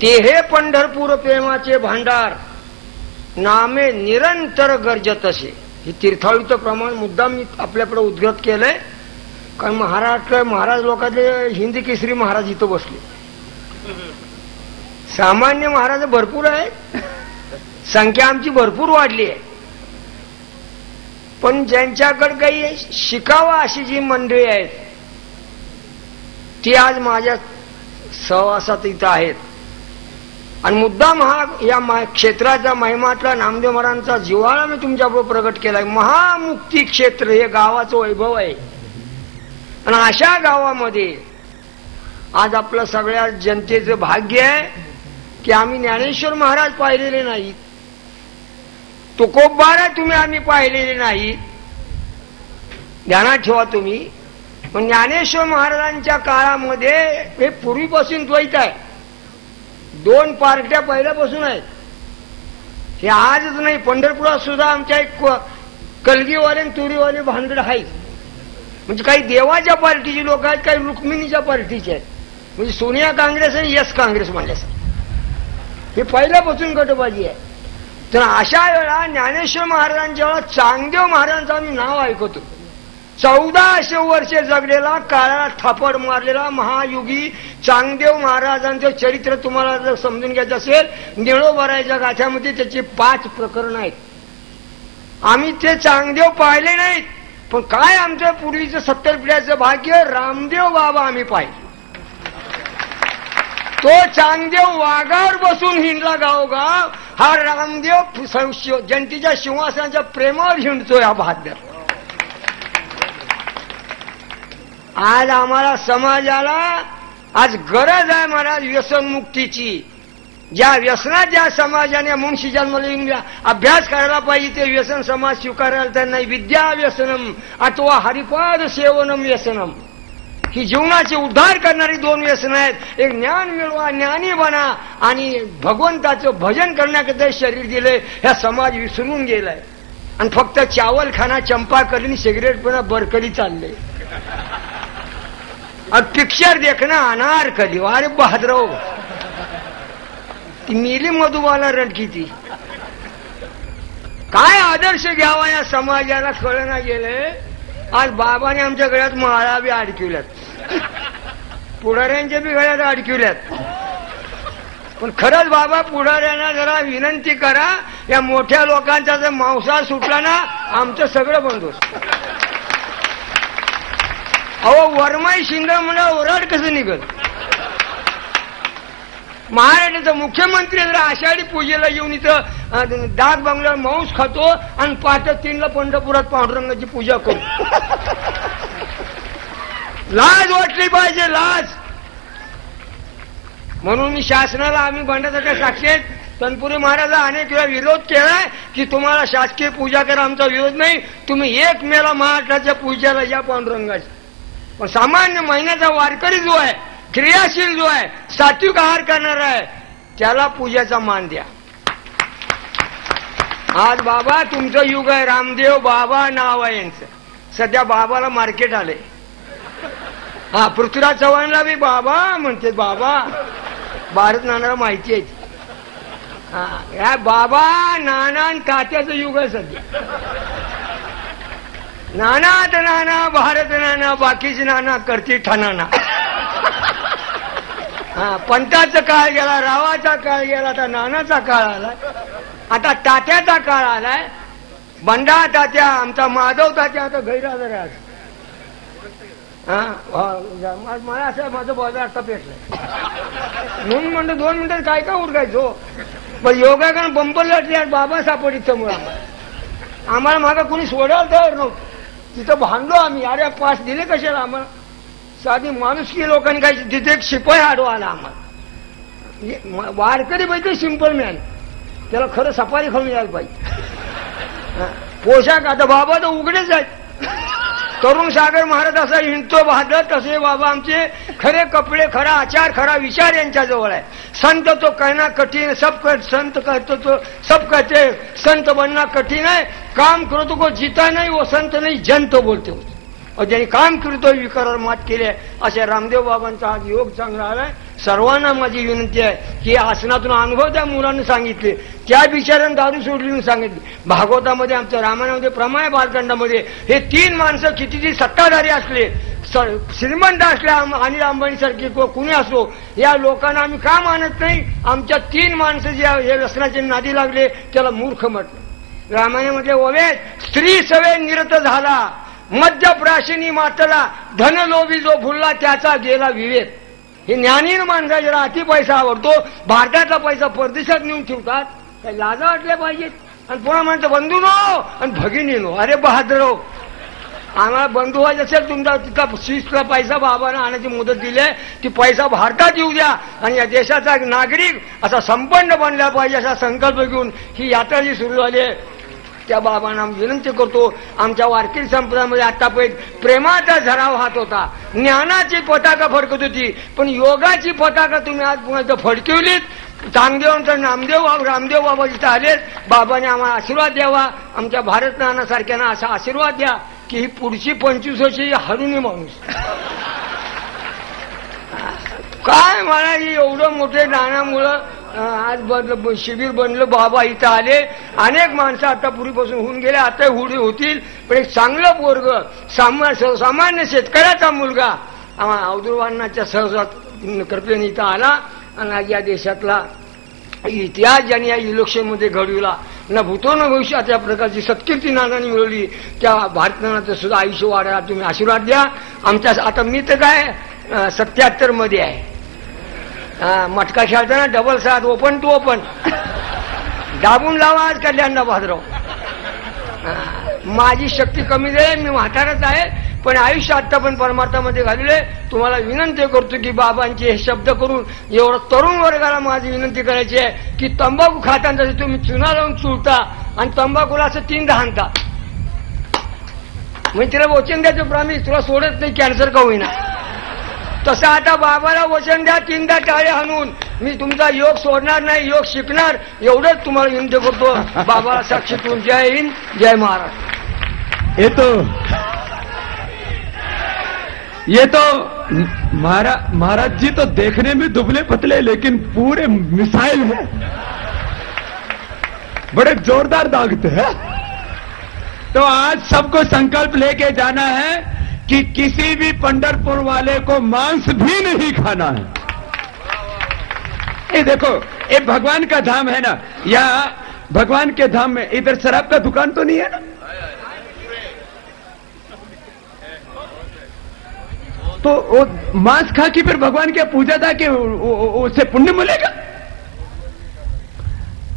ते हे पंढरपूर प्रेमाचे भांडार, नामे निरंतर गरजत असे. हे तीर्थाळीचं प्रमाण मुद्दाम मी आपल्याकडे उद्गत केलंय, कारण महाराज लोकांचे हिंदी केसरी महाराज इथं बसले. सामान्य महाराज भरपूर आहेत, संख्या आमची भरपूर वाढली आहे, पण ज्यांच्याकडे काही शिकावा अशी जी मंडळी आहेत ती आज माझ्या सहवासात इथं आहेत. आणि मुद्दाम हा या क्षेत्राचा महिमातला नामदेव महाराजांचा जिव्हाळा मी तुमच्यापुढे प्रगट केलाय. महामुक्ती क्षेत्र हे गावाचं वैभव आहे, आणि अशा गावामध्ये आज आपलं सगळ्या जनतेचं भाग्य आहे की आम्ही ज्ञानेश्वर महाराज पाहिलेले नाहीत, तुकोबारा तुम्ही आम्ही पाहिलेले नाहीत. ध्यानात ठेवा तुम्ही, पण ज्ञानेश्वर महाराजांच्या काळामध्ये हे पूर्वीपासून द्वैत आहे. 2 पार्ट्या पहिल्यापासून आहेत. हे आजच नाही, पंढरपुरात सुद्धा आमच्या एक कलगीवाले आणि तुरीवाले भानगड आहेत. म्हणजे काही देवाच्या पार्टीची लोक आहेत, काही रुक्मिणीच्या पार्टीचे आहेत. म्हणजे सोनिया काँग्रेस आणि यस काँग्रेस म्हणल्यासारखं हे पहिल्यापासून गटबाजी आहे. तर अशा वेळा ज्ञानेश्वर महाराजांच्या वेळा चांगदेव महाराजांचं आम्ही नाव ऐकतो. 1400 वर्षे जगलेला, काळाला थापड मारलेला महायुगी चांगदेव महाराजांचं चरित्र तुम्हाला जर समजून घ्यायचं असेल, निळोबाराच्या गाथ्यामध्ये त्याची 5 प्रकरण आहेत. आम्ही ते चांगदेव पाहिले नाहीत, पण काय आमचं पूर्वीचं 70 पिढ्याचं भाग्य, रामदेव बाबा आम्ही पाहिले. तो चांगदेव वाघावर बसून हिंडला गावोगाव, हा रामदेव जनतेच्या सिंहासनाच्या प्रेमावर हिंडतोय हा बहादर. आज आम्हाला समाजाला आज गरज आहे महाराज व्यसनमुक्तीची. ज्या व्यसनात ज्या समाजाने मुंशी जन्मला अभ्यास करायला पाहिजे ते व्यसन समाज स्वीकारायला तर नाही. विद्या व्यसनम अथवा हरिपाद सेवनम व्यसनम, ही जीवनाचे उद्धार करणारी 2 व्यसन आहेत. एक ज्ञान मिळवा, ज्ञानी बना, आणि भगवंताचं भजन करण्याकरता शरीर दिले. ह्या समाज विसरून गेलाय आणि फक्त चावल खाना, चंपा कली, सिगरेट पिणं, बरकली चालले. और पिक्चर देखना अनारकली. अरे बहादरो, ती नीली मधुबाला रडकी ती. काय आदर्श घ्यावा या समाजाला कळना गेले. आज बाबाने आमच्या गळ्यात माळा बी अडकिवल्यात, पुढाऱ्यांच्या बी गळ्यात अडकिवल्यात. पण खरंच बाबा पुढाऱ्यांना जरा विनंती करा, या मोठ्या लोकांचा जर मांसाहार सुटला ना, आमचं सगळं बंद होत. अहो वरमाई शिंदे म्हणा ओरड कसं निघत. महाराष्ट्राचा मुख्यमंत्री जर आषाढी पूजेला येऊन इथं डाक बंगल्यावर मांस खातो आणि 5:03 पंढरपुरात पांडुरंगाची पूजा करू. लाज वाटली पाहिजे, लाज. म्हणून मी शासनाला, आम्ही भंडाऱ्याच्या साक्षी आहेत, तनपुरी महाराजा अनेक वेळा विरोध केलाय की तुम्हाला शासकीय पूजा करा, आमचा विरोध नाही. तुम्ही 1 मेला महाराष्ट्राच्या पूजेला या पांडुरंगाची. पण सामान्य महिन्याचा वारकरी जो आहे, क्रियाशील जो आहे, सात्विक आहार करणारा आहे, त्याला पूजेचा मान द्या. आज बाबा तुमचं युग आहे. रामदेव बाबा नाव आहे यांचं. सध्या बाबाला मार्केट आलंय. हा, पृथ्वीराज चव्हाणला बी बाबा म्हणते. बाबा भारत नानाला माहिती आहे. हा, या बाबा नाना आणि तात्याचं युग आहे सध्या. नाना तर नाना, भारत नाना, बाकीचे नाना करते ठाणाना. हा, पंताचा काळ गेला, रावाचा काळ गेला, आता नानाचा काळ आलाय, आता तात्याचा काळ आलाय. बंडा तात्या, आमचा माधव तात्या आता गैरहजर आहे. मला असं माझं बॉयलर आता पेटलंय म्हणून म्हणतो 2 मिनिटात काय काय उरकायचो पण योगा कारण बंपर लाटले बाबा सापडीत समोर आम्हाला मागा कोणी सोडायला तयार नव्हतं तिथं भांडलो आम्ही अरे पास दिले कशाला आम्हाला साधी माणुसकी लोकांनी काय तिथे एक शिपाई आडवा आला आम्हाला वारकरी पाहिजे सिंपल मॅन त्याला खरं सफारी खाऊन यायला पाहिजे पोशाख आता बाबा तर उघडेच आहेत तरुण सागर महाराज असा हिंडतो बहादर तसे बाबा आमचे खरे कपडे खरा आचार खरा विचार यांच्या जवळ आहे संत तो कहना कठीण सब संत कहतो तो सब कहते संत बनना कठीण है काम करतो को जीता नहीं वो संत नहीं जंत बोलते होते और ज्यांनी काम करतो विकारावर मात केली अशा रामदेव बाबांचा आज योग चांगला आलाय सर्वांना माझी विनंती आहे की आसनातून अनुभव त्या मुलांनी सांगितले त्या बिचाऱ्यानं दारू सोडली म्हणून सांगितली भागवतामध्ये आमच्या रामायणामध्ये प्रमाय बालकांडामध्ये हे 3 माणसं कितीची सत्ताधारी असले श्रीमंत असल्या अनिल अंबानी सारखी कुणी असो या लोकांना आम्ही का मानत नाही आमच्या 3 माणसं जे हे व्यसनाचे नादी लागले त्याला मूर्ख म्हटलं रामायणामध्ये ओवे स्त्री सवे निरत झाला मध्य प्राशिनी मातला धनलोभी जो भुलला त्याचा गेला विवेक हे ज्ञानीन माणसा जरा अति पैसा आवडतो भारतातला पैसा परदेशात नेऊन ठेवतात काही लाजा वाटल्या पाहिजेत आणि पुन्हा म्हणतो बंधू नो आणि भगिनी नो अरे बहादर आम्हाला बंधू व्हायचं असेल तुमचा तिथं स्विसला पैसा बाबांना आणण्याची मुदत दिली आहे ती पैसा भारतात येऊ द्या आणि या देशाचा नागरिक असा संपन्न बनला पाहिजे असा संकल्प घेऊन ही यात्रा जी सुरू झाली आहे त्या बाबांना विनंती करतो आमच्या वारकरी संप्रदायामध्ये आतापर्यंत प्रेमाचा झरा वाहत होता ज्ञानाची पताका फडकत होती पण योगाची पताका तुम्ही आज पुन्हा फडकवलीत चांगदेवांचा नामदेव रामदेव बाबा जिथं आलेत बाबाने आम्हाला आशीर्वाद द्यावा आमच्या भारत नानासारख्यांना असा आशीर्वाद द्या की ही पुढची 25 वर्षी हरुणी माणूस काय मला एवढं मोठे नानामुळं आज शिबिर बनलं बाबा इथं आले अनेक माणसं आता पूर्वीपासून होऊन गेले आता हुडी होतील पण एक चांगलं पोरग सामान्य शेतकऱ्याचा मुलगा अवधूतवानाच्या सहजात कृपेने इथं आला आणि या देशातला इतिहास ज्यांनी या इलेक्शनमध्ये घडविला न भूतो न भविष्यात या प्रकारची सत्कीर्ती नानांनी मिळवली त्या भारत नानाचं सुद्धा आयुष्य वाढायला तुम्ही आशीर्वाद द्या आमच्या आता मी तर काय 77 मध्ये आहे मटका खेळताना डबल 7 ओपन टू ओपन दाबून लावा आज कल्याण भाद्रव माझी शक्ती कमी झाली मी म्हाताराच आहे पण आयुष्य आता पण परमार्थामध्ये घालले तुम्हाला विनंती करतो की बाबांचे हे शब्द करून एवढं तरुण वर्गाला माझी विनंती करायची आहे की तंबाखू खाताना तुम्ही चुना लावून चुलता आणि तंबाखूला असं 3दा हाणता म्हणजे तिला वचन द्यायचं प्रॉमिस तुला सोडत नाही कॅन्सर का होईना तसं आता बाबाला वचन द्या 3दा टाळे हाणून मी तुमचा योग सोडणार नाही योग शिकणार एवढंच तुम्हाला विनंती करतो बाबाला साक्षी ठेवून जय हिंद जय महाराज ये तो महाराज जी तो देखने में दुबले पतले लेकिन पूरे मिसाइल हैं बड़े जोरदार दागते हैं तो आज सबको संकल्प लेके जाना है कि किसी भी पंढरपुर वाले को मांस भी नहीं खाना है ये देखो ये भगवान का धाम है ना या भगवान के धाम में इधर शराब का दुकान तो नहीं है ना तो वो मांस खा के फिर भगवान की पूजा था कि उससे पुण्य मिलेगा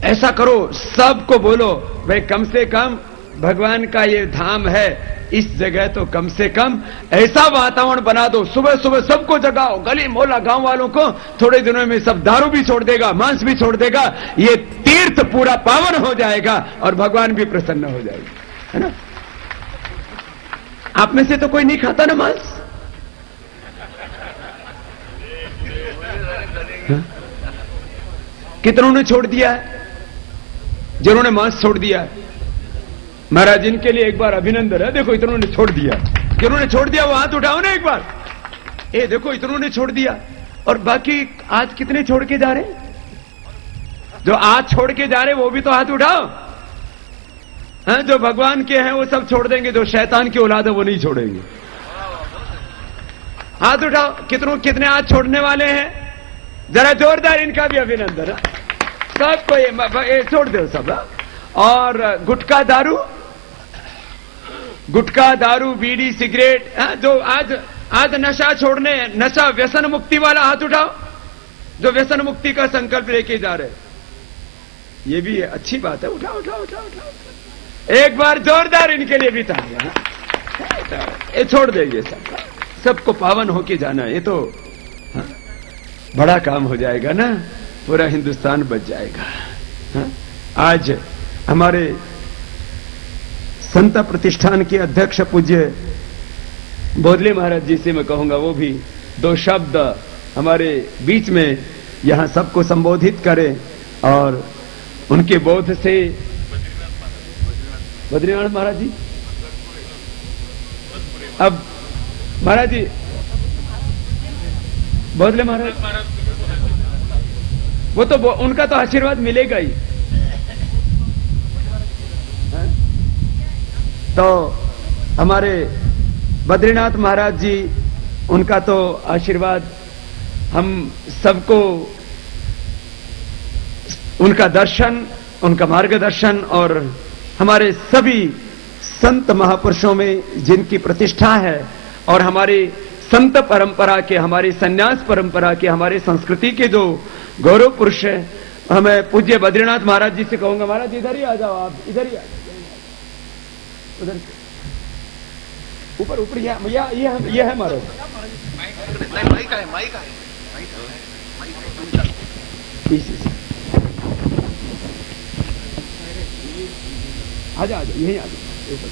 ऐसा करो सबको बोलो भाई कम से कम भगवान का ये धाम है इस जगह तो कम से कम ऐसा वातावरण बना दो सुबह सुबह सबको जगाओ गली मोहल्ला गांव वालों को थोड़े दिनों में सब दारू भी छोड़ देगा मांस भी छोड़ देगा ये तीर्थ पूरा पावन हो जाएगा और भगवान भी प्रसन्न हो जाएगा है ना आप में से तो कोई नहीं खाता ना मांस कितनों ने छोड़ दिया है जिन्होंने मांस छोड़ दिया है महाराज इनके लिए एक बार अभिनंदन है देखो इतनों ने छोड़ दिया जिन्होंने छोड़ दिया वो हाथ उठाओ ना एक बार ये देखो इतनों ने छोड़ दिया और बाकी आज कितने छोड़ के जा रहे जो आज छोड़ के जा रहे वो भी तो हाथ उठाओ हाँ जो भगवान के हैं वो सब छोड़ देंगे जो शैतान की औलाद है वो नहीं छोड़ेंगे हाथ उठाओ कितने आज छोड़ने वाले हैं जरा जोरदार इनका भी अभिनंदन सबको ये छोड़ दो सब और गुटखा दारू बीड़ी सिगरेट जो आज आज नशा छोड़ने, नशा व्यसन मुक्ति वाला हाथ उठाओ, जो व्यसन मुक्ति का संकल्प लेके जा रहे। ये भी अच्छी बात है, उठाओ उठाओ उठाओ उठाओ। एक बार जोरदार इनके लिए भी तालियां। ये छोड़ देंगे सबको पावन होके जाना, ये तो बड़ा काम हो जाएगा ना, पूरा हिंदुस्तान बच जाएगा। आज हमारे संत प्रतिष्ठान के अध्यक्ष पूज्य बोधले महाराज जी से मैं कहूंगा, वो भी 2 शब्द हमारे बीच में यहां सबको संबोधित करें और उनके बोध से। बद्रीनाथ महाराज जी, अब महाराज जी, बोधले महाराज, वो तो उनका तो आशीर्वाद मिलेगा ही। तो हमारे बद्रीनाथ महाराज जी, उनका तो आशीर्वाद हम सबको, उनका दर्शन, उनका मार्गदर्शन और हमारे सभी संत महापुरुषों में जिनकी प्रतिष्ठा है और हमारे संत परंपरा के, हमारी संन्यास परंपरा के, हमारी संस्कृति के जो गौरव पुरुष है, हमें पूज्य बद्रीनाथ महाराज जी से कहूंगा, महाराज इधर ही आ जाओ, आप इधर ही आ जाओ, उधर ऊपर ऊपर ये है महाराज। आजा आजा, यही आ जाओ ऊपर।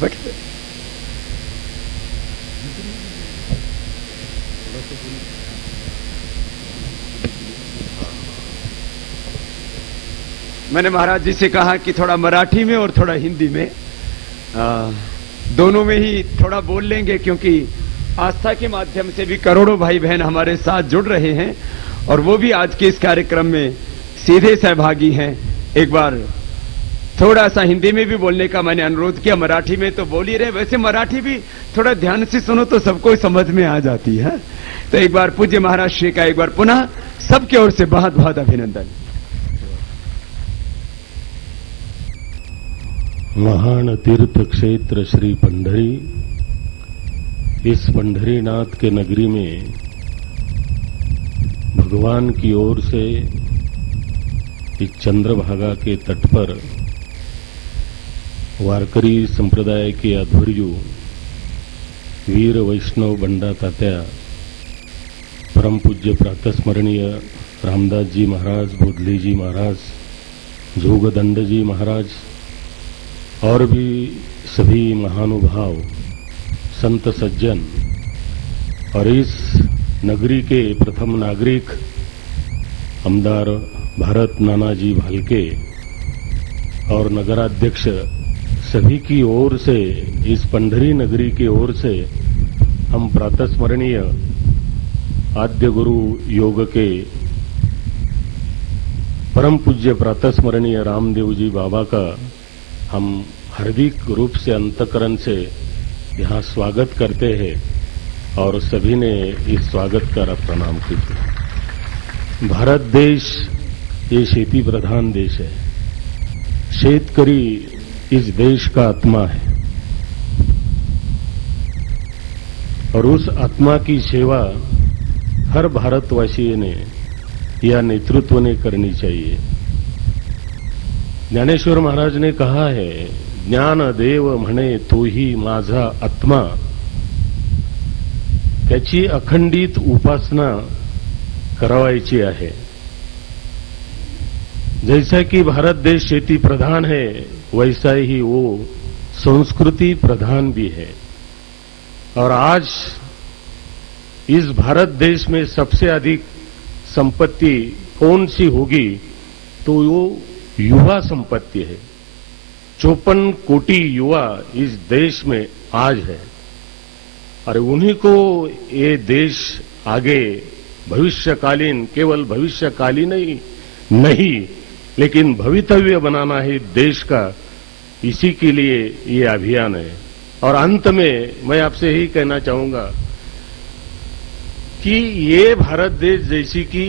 बैठते मैंने महाराज जी से कहा कि थोड़ा मराठी में और थोड़ा हिंदी में, दोनों में ही थोड़ा बोल लेंगे, क्योंकि आस्था के माध्यम से भी करोड़ों भाई बहन हमारे साथ जुड़ रहे हैं और वो भी आज के इस कार्यक्रम में सीधे सहभागी हैं। एक बार थोड़ा सा हिंदी में भी बोलने का मैंने अनुरोध किया, मराठी में तो बोल ही रहे, वैसे मराठी भी थोड़ा ध्यान से सुनो तो सबको समझ में आ जाती है। तो एक बार पूज्य महाराज श्री का एक बार पुनः सबकी ओर से बहुत बहुत अभिनंदन। महान तीर्थ क्षेत्र श्री पंढरी, इस पंढरीनाथ के नगरी में भगवान की ओर से इस चंद्रभागा के तट पर वारकरी संप्रदाय के अध्वर्यु वीर वैष्णव बंडा तात्या, परम पूज्य प्रातस्मरणीय रामदास जी महाराज, बोधले जी महाराज, जोगदंड जी महाराज और भी सभी महानुभाव संत सज्जन और इस नगरी के प्रथम नागरिक आमदार भारत नानाजी भालके और नगराध्यक्ष सभी की ओर से, इस पंढरी नगरी की ओर से हम प्रातस्मरणीय आद्य गुरु योग के परम पूज्य प्रातस्मरणीय रामदेव जी बाबा का हम हार्दिक रूप से अंतःकरण से यहाँ स्वागत करते हैं और सभी ने इस स्वागत का प्रणाम कीजिए। भारत देश ये खेती प्रधान देश है, शेतकरी इस देश का आत्मा है और उस आत्मा की सेवा हर भारतवासी ने या नेतृत्व ने करनी चाहिए। ज्ञानेश्वर महाराज ने कहा है, ज्ञान देव म्हणे तोही माझा आत्मा, त्याची अखंडित उपासना करावायची आहे। जैसा कि भारत देश खेती प्रधान है, वैसा ही वो संस्कृति प्रधान भी है और आज इस भारत देश में सबसे अधिक संपत्ति कौन सी होगी तो वो युवा संपत्ति है। 54 कोटि युवा इस देश में आज है और उन्हीं को ये देश आगे भविष्यकालीन, केवल भविष्यकालीन ही नहीं लेकिन भवितव्य बनाना है देश का, इसी के लिए ये अभियान है। और अंत में मैं आपसे यही कहना चाहूंगा कि ये भारत देश जैसी कि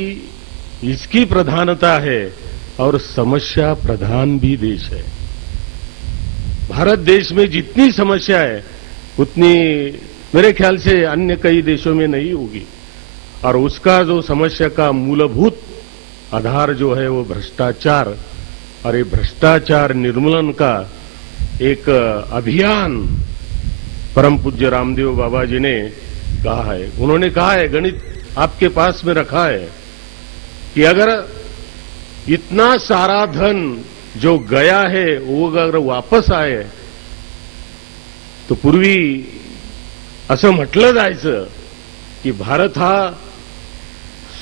इसकी प्रधानता है और समस्या प्रधान भी देश है। भारत देश में जितनी समस्या है उतनी मेरे ख्याल से अन्य कई देशों में नहीं होगी, और उसका जो समस्या का मूलभूत आधार जो है वो भ्रष्टाचार, और ये भ्रष्टाचार निर्मूलन का एक अभियान परम पूज्य रामदेव बाबा जी ने कहा है। उन्होंने कहा है, गणित आपके पास में रखा है कि अगर इतना सारा धन जो गया है वो अगर वापस आए तो पूर्वी असं म्हटलं जायचं की भारत हा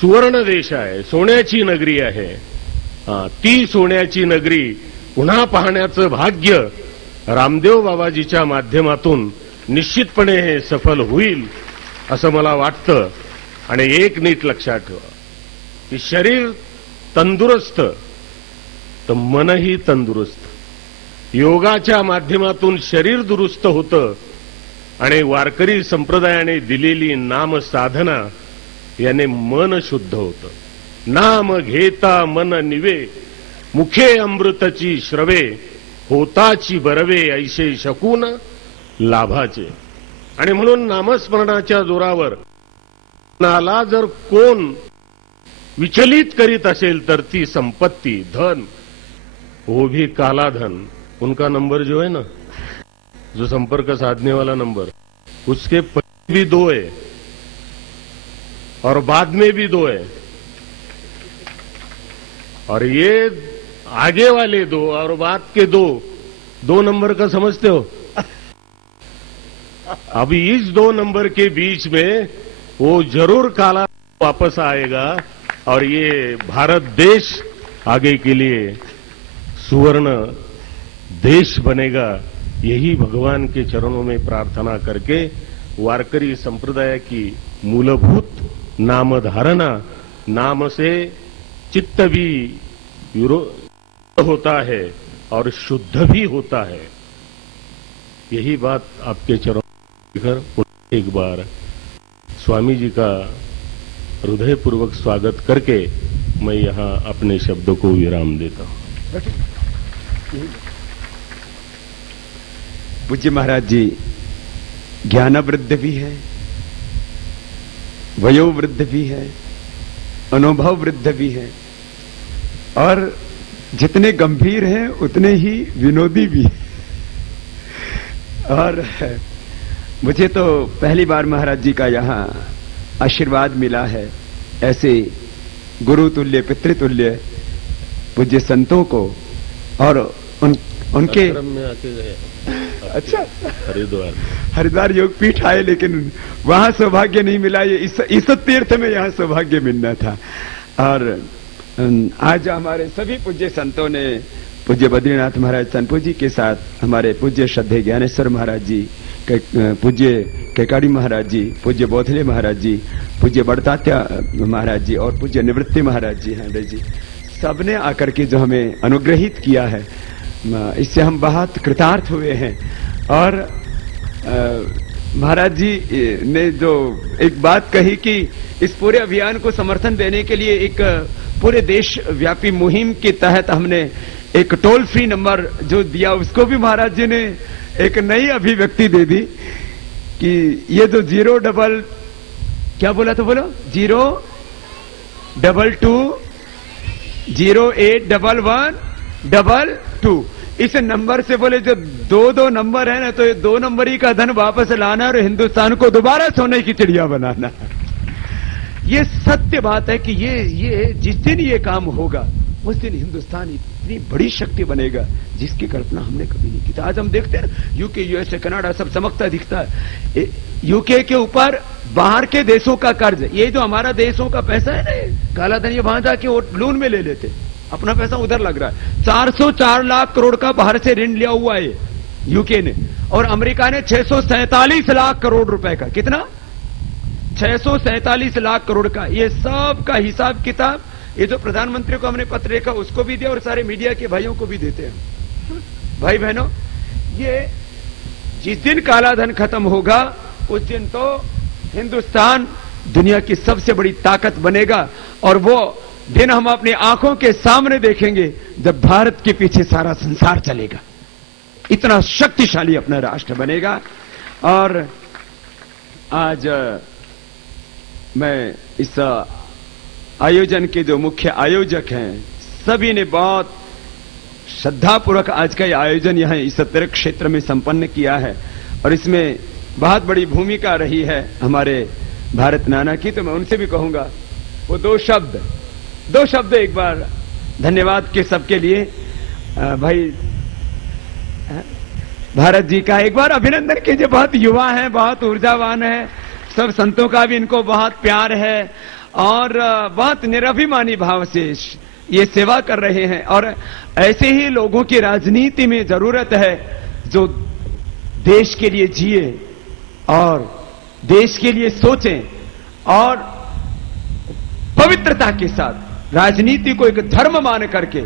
सुवर्ण देश आहे, सोन्याची नगरी आहे. ती सोन्याची नगरी पुन्हा पाहण्याचं भाग्य रामदेव बाबाजीच्या माध्यमातून निश्चितपणे हे सफल होईल असं मला वाटतं. आणि एक नीट लक्षात ठेवा की शरीर तंदुरुस्त तर मनही तंदुरुस्त. योगाच्या माध्यमातून शरीर दुरुस्त होतं आणि वारकरी संप्रदायाने दिलेली नाम साधना याने मन शुद्ध होतं. नाम घेता मन निवे, मुखे अमृतची श्रवे, होताची बरवे ऐसे शकून लाभाचे. आणि म्हणून नामस्मरणाच्या जोरावर नाला जर कोण विचलित करीत असेल तर ती संपत्ती, धन, वो भी काला धन, उनका नंबर जो है ना, जो संपर्क साधने वाला नंबर, उसके पहले भी 2 है और बाद में भी 2 है, और ये आगे वाले 2 और बाद के 2 नंबर का समझते हो. अभी इस 2 नंबर के बीच में वो जरूर काला वापस आएगा और ये भारत देश आगे के लिए सुवर्ण देश बनेगा. यही भगवान के चरणों में प्रार्थना करके वारकरी संप्रदाय की मूलभूत नाम धारणा, नाम से चित्त भी होता है और शुद्ध भी होता है. यही बात आपके चरणों में एक बार स्वामी जी का हृदयपूर्वक स्वागत करके मैं यहां अपने शब्दों को विराम देता हूं. पूज्य महाराज जी ज्ञानवृद्ध भी है, वयोवृद्ध भी है, अनुभव वृद्ध भी है, और जितने गंभीर हैं उतने ही विनोदी भी हैं. और मुझे तो पहली बार महाराज जी का यहाँ आशीर्वाद मिला है. ऐसे गुरु तुल्य, पितृतुल्य पूज्य संतों को और उनके में आके गए. अच्छा, हरिद्वार योग पीठ आए, लेकिन वहां सौभाग्य नहीं मिला. ये इस तीर्थ में यहाँ सौभाग्य मिलना था. और आज हमारे सभी पूज्य संतों ने, पूज्य बद्रीनाथ महाराज सनपू जी के साथ हमारे पूज्य श्रद्धेय ज्ञानेश्वर महाराज जी, पूज्य केकाड़ी महाराज जी, पूज्य बोधले महाराज जी, पूज्य बड़तात्या महाराज जी और पूज्य निवृत्ति महाराज जी हैं जी, सबने आकर के जो हमें अनुग्रहित किया है, इससे हम बहुत कृतार्थ हुए हैं. और महाराज जी ने जो एक बात कही कि इस पूरे अभियान को समर्थन देने के लिए एक पूरे देश व्यापी मुहिम के तहत हमने एक टोल फ्री नंबर जो दिया, उसको भी महाराज जी ने एक नई अभिव्यक्ति दे दी कि ये जो 0 क्या बोला तो बोलो 022081112 इस नंबर से बोले जो 2 नंबर है ना, तो ये 2 नंबर ही का धन वापस लाना और हिंदुस्तान को दोबारा सोने की चिड़िया बनाना. ये सत्य बात है कि ये जिस दिन ये काम होगा उस दिन हिंदुस्तान इतनी बड़ी शक्ति बनेगा जिसकी कल्पना हमने कभी नहीं की थी. आज हम देखते हैं यूके, यूएसए, कनाडा सब चमकता दिखता है. यूके के ऊपर बाहर के देशों का कर्ज, ये जो हमारा देशों का पैसा है ना, काला धन, ये वहां जाके वो लोन में ले लेते, अपना पैसा उधर लग रहा है. 404 लाख करोड़ का बाहर से ऋण लिया हुआ है यूके ने, और अमेरिका ने 647 लाख करोड़ रुपए का. कितना? 647 लाख करोड़ का. ये सब का हिसाब किताब ये जो प्रधानमंत्री को हमने पत्र लिखा उसको भी दिया और सारे मीडिया के भाइयों को भी देते हैं. भाई बहनों, ये जिस दिन काला धन खत्म होगा उस दिन तो हिंदुस्तान दुनिया की सबसे बड़ी ताकत बनेगा। और वो दिन हम अपनी आंखों के सामने देखेंगे जब भारत के पीछे सारा संसार चलेगा। इतना शक्तिशाली अपना राष्ट्र बनेगा। और आज मैं इस आयोजन के जो मुख्य आयोजक हैं सभी ने बहुत श्रद्धापूर्वक आज का यह आयोजन यहां इस सत्तर क्षेत्र में संपन्न किया है। और इसमें बहुत बड़ी भूमिका रही है हमारे भारत नाना की। तो मैं उनसे भी कहूंगा वो दो शब्द एक बार धन्यवाद के सबके लिए। भाई भारत जी का एक बार अभिनंदन कीजिए। बहुत युवा हैं, बहुत ऊर्जावान हैं, सब संतों का भी इनको बहुत प्यार है और बहुत निराभिमानी भाव से ये सेवा कर रहे हैं। और ऐसे ही लोगों की राजनीति में जरूरत है जो देश के लिए जिए और देश के लिए सोचें और पवित्रता के साथ राजनीति को एक धर्म मान करके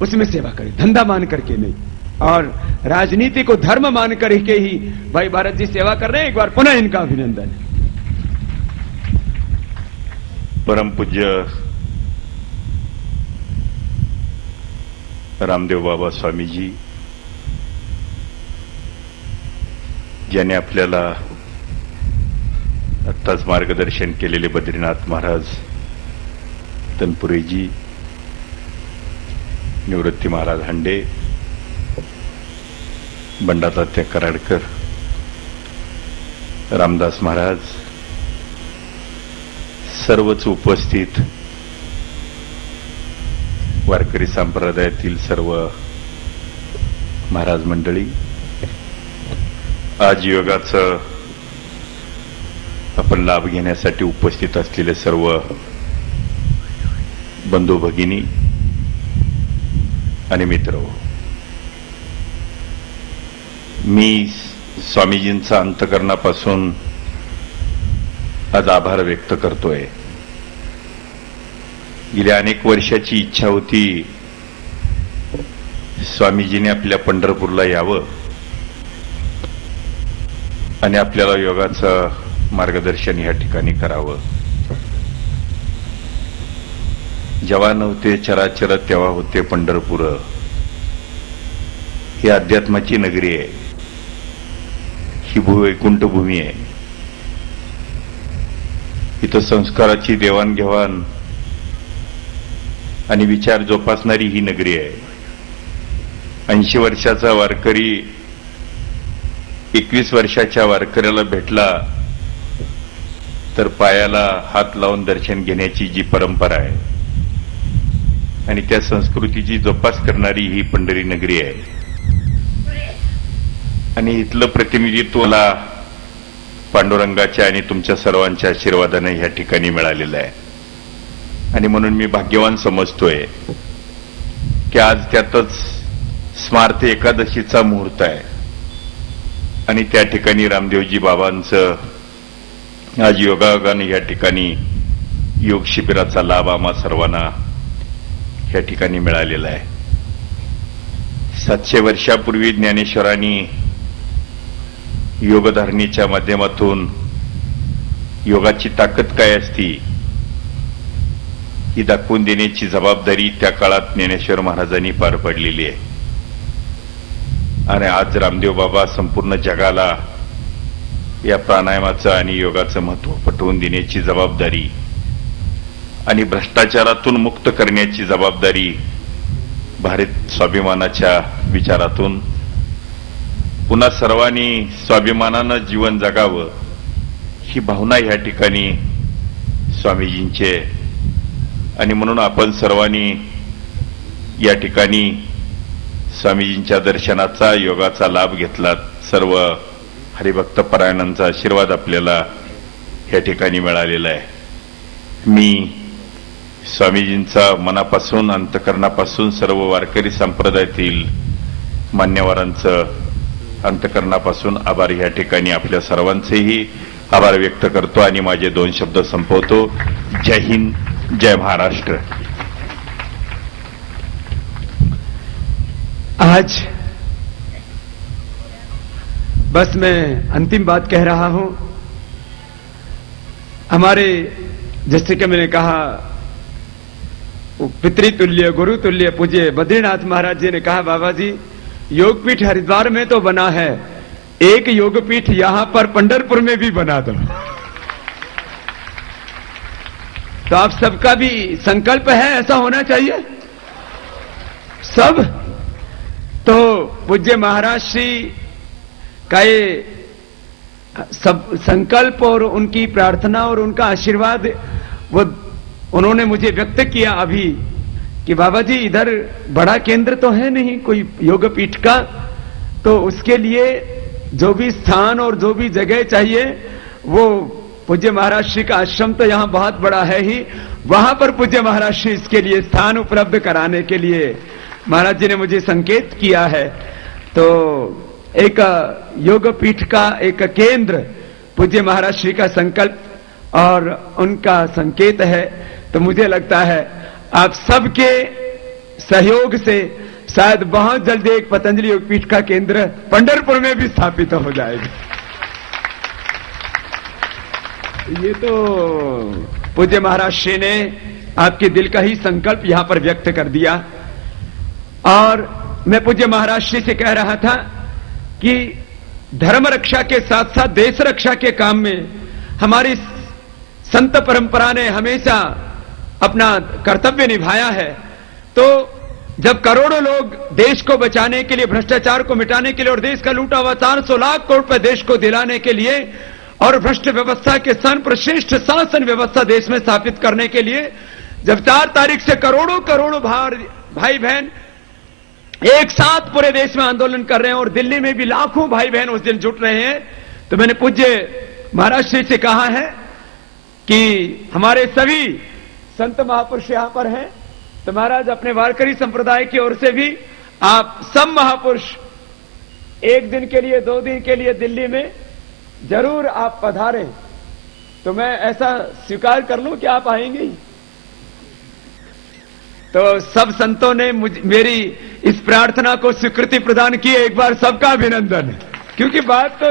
उसमें सेवा करें, धंधा मान करके नहीं। और राजनीति को धर्म मान करके ही भाई भारत जी सेवा कर रहे हैं। एक बार पुनः इनका अभिनंदन। परम पूज्य रामदेव बाबा स्वामी जी ज्याने आपल्याला आत्ताच मार्गदर्शन केलेले बद्रीनाथ महाराज तनपुरेजी, निवृत्ती महाराज हांडे, बंडातात्या कराडकर, रामदास महाराज, सर्वच उपस्थित वारकरी संप्रदायातील सर्व महाराज मंडळी, आज योगाचं आपण लाभ घेण्यासाठी उपस्थित असलेले सर्व बंधू भगिनी आणि मित्र, मी स्वामीजींचा अंतकरणापासून आज आभार व्यक्त करतोय। गेल्या अनेक वर्षाची इच्छा होती स्वामीजीने आपल्या पंढरपूरला यावं आणि आपल्याला योगाचं मार्गदर्शन या ठिकाणी करावं। जेव्हा नव्हते चराचर तेव्हा होते पंढरपूर। ही अध्यात्माची नगरी आहे, ही वैकुंठ भूमी आहे। इथं संस्काराची देवाणघेवाण आणि विचार जोपासणारी ही नगरी आहे। 80 वर्षाचा वारकरी 21 वर्षाच्या वारकऱ्याला भेटला तर पायाला हात लावून दर्शन घेण्याची जी परंपरा आहे आणि त्या संस्कृतीची जोपास करणारी ही पंढरी नगरी आहे। आणि इथलं प्रतिनिधित्वला पांडुरंगाच्या आणि तुमच्या सर्वांच्या आशीर्वादाने या ठिकाणी मिळालेलं आहे। आणि म्हणून मी भाग्यवान समजतोय की आज त्यातच स्मार्त एकादशीचा मुहूर्त आहे आणि त्या ठिकाणी रामदेवजी बाबांचं आज योगायोगाने या ठिकाणी योग शिबिराचा लाभ आम्हा सर्वांना या ठिकाणी मिळालेला आहे। 700 वर्षापूर्वी ज्ञानेश्वरांनी योगधारणेच्या माध्यमातून योगाची ताकद काय असती ही दाखवून देण्याची जबाबदारी त्या काळात ज्ञानेश्वर महाराजांनी पार पाडलेली आहे। आणि आज रामदेव बाबा संपूर्ण जगाला या प्राणायामाचं आणि योगाचं महत्त्व पटवून देण्याची जबाबदारी आणि भ्रष्टाचारातून मुक्त करण्याची जबाबदारी भारत स्वाभिमानाच्या विचारातून पुन्हा सर्वांनी स्वाभिमानानं जीवन जगावं ही भावना या ठिकाणी स्वामीजींचे। आणि म्हणून आपण सर्वांनी या ठिकाणी स्वामीजींच्या दर्शनाचा योगाचा लाभ घेतला। सर्व हरिभक्त परायणांचा आशीर्वाद आपल्याला या ठिकाणी मिळालेला आहे। मी स्वामीजींचा मनापासून अंतकरणापासून सर्व वारकरी संप्रदायातील मान्यवरांचं अंतकरणापासून आभार या ठिकाणी आपल्या सर्वांचेही आभार व्यक्त करतो आणि माझे 2 शब्द संपवतो। जय हिंद, जय महाराष्ट्र। आज बस मैं अंतिम बात कह रहा हूं हमारे जैसे कि मैंने कहा पितृतुल्य गुरुतुल्य पूज्य बद्रीनाथ महाराज जी ने कहा, बाबा जी योगपीठ हरिद्वार में तो बना है, एक योगपीठ यहां पर पंढरपुर में भी बना दो। तो आप सबका भी संकल्प है ऐसा होना चाहिए सब। तो पूज्य महाराज श्री का ये सब संकल्प और उनकी प्रार्थना और उनका आशीर्वाद वो उन्होंने मुझे व्यक्त किया अभी कि बाबा जी इधर बड़ा केंद्र तो है नहीं कोई योगपीठ का, तो उसके लिए जो भी स्थान और जो भी जगह चाहिए वो पूज्य महाराज श्री का आश्रम तो यहां बहुत बड़ा है ही, वहां पर पूज्य महाराज श्री इसके लिए स्थान उपलब्ध कराने के लिए महाराज जी ने मुझे संकेत किया है। तो एक योगपीठ का एक केंद्र पूज्य महाराज श्री का संकल्प और उनका संकेत है। तो मुझे लगता है आप सबके सहयोग से शायद बहुत जल्दी एक पतंजलि योगपीठ का केंद्र पंढरपुर में भी स्थापित हो जाएगा। ये तो पूज्य महाराज श्री ने आपके दिल का ही संकल्प यहां पर व्यक्त कर दिया। और मैं पूज्य महाराज श्री से कह रहा था कि धर्म रक्षा के साथ साथ देश रक्षा के काम में हमारी संत परंपरा ने हमेशा अपना कर्तव्य निभाया है। तो जब करोड़ों लोग देश को बचाने के लिए, भ्रष्टाचार को मिटाने के लिए और देश का लूटा हुआ 400 लाख करोड़ रुपए देश को दिलाने के लिए और भ्रष्ट व्यवस्था के स्थान पर श्रेष्ठ शासन व्यवस्था देश में स्थापित करने के लिए जब 4 तारीख से करोड़ों करोड़ों भाई बहन एक साथ पूरे देश में आंदोलन कर रहे हैं और दिल्ली में भी लाखों भाई बहन उस दिन जुट रहे हैं, तो मैंने पूज्य महाराज श्री से कहा है कि हमारे सभी संत महापुरुष यहां पर हैं, तो महाराज अपने वारकरी संप्रदाय की ओर से भी आप सब महापुरुष एक दिन के लिए 2 दिन के लिए दिल्ली में जरूर आप पधारें। तो मैं ऐसा स्वीकार कर लूं कि आप आएंगे ही। तो सब संतों ने मेरी इस प्रार्थना को स्वीकृति प्रदान की। एक बार सबका अभिनंदन, क्योंकि बात तो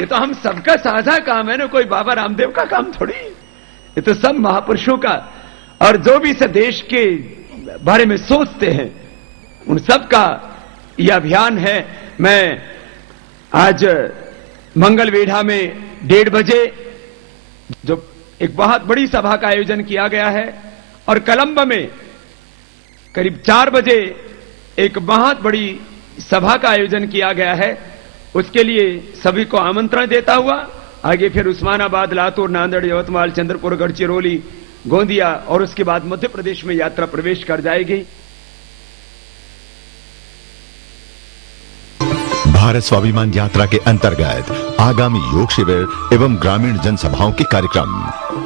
ये तो हम सबका साझा काम है ना, कोई बाबा रामदेव का काम थोड़ी, ये तो सब महापुरुषों का और जो भी इस देश के बारे में सोचते हैं उन सब का यह अभियान है। मैं आज मंगलवेढ़ा में 1:30 बजे जो एक बहुत बड़ी सभा का आयोजन किया गया है और कलम्ब में करीब 4 बजे एक बहुत बड़ी सभा का आयोजन किया गया है, उसके लिए सभी को आमंत्रण देता हुआ आगे फिर उस्मानाबाद, लातूर, नांदेड़, यवतमाल, चंद्रपुर, गढ़चिरौली, गोंदिया और उसके बाद मध्य प्रदेश में यात्रा प्रवेश कर जाएगी। भारत स्वाभिमान यात्रा के अंतर्गत आगामी योग शिविर एवं ग्रामीण जनसभाओं के कार्यक्रम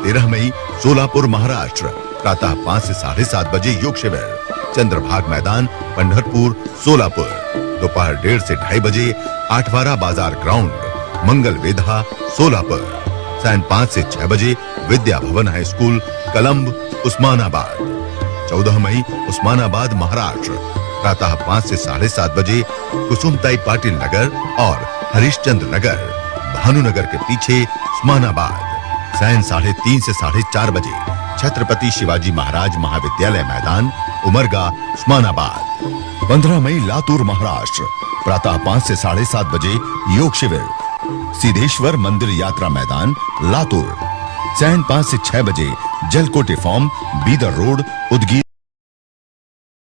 13 मई सोलापुर महाराष्ट्र प्रातः 5 से 7:30 बजे योग शिविर चंद्रभाग मैदान पंढरपुर सोलापुर। दोपहर 1:30 से 2:30 बजे आठवारा बाजार ग्राउंड मंगल वेधा सोलापुर। सायं 5 से 6 बजे विद्या भवन हाई स्कूल कलम्ब उस्मानाबाद। 14 मई उस्मानाबाद महाराष्ट्र प्रातः 5 से 7:30 बजे कुसुमताई पाटिल नगर और हरिश्चंद्र नगर भानुनगर के पीछे उस्मानाबाद। सायं 3:30 से 4:30 बजे छत्रपति शिवाजी महाराज महाविद्यालय मैदान उमरगा उस्मानाबाद। 15 मई लातूर महाराष्ट्र प्रातः 5 से 7:30 बजे योग शिविर सिद्धेश्वर मंदिर यात्रा मैदान लातूर। सायं 5 से 6 बजे जलकोटे फॉर्म बीदर रोड उदगीर।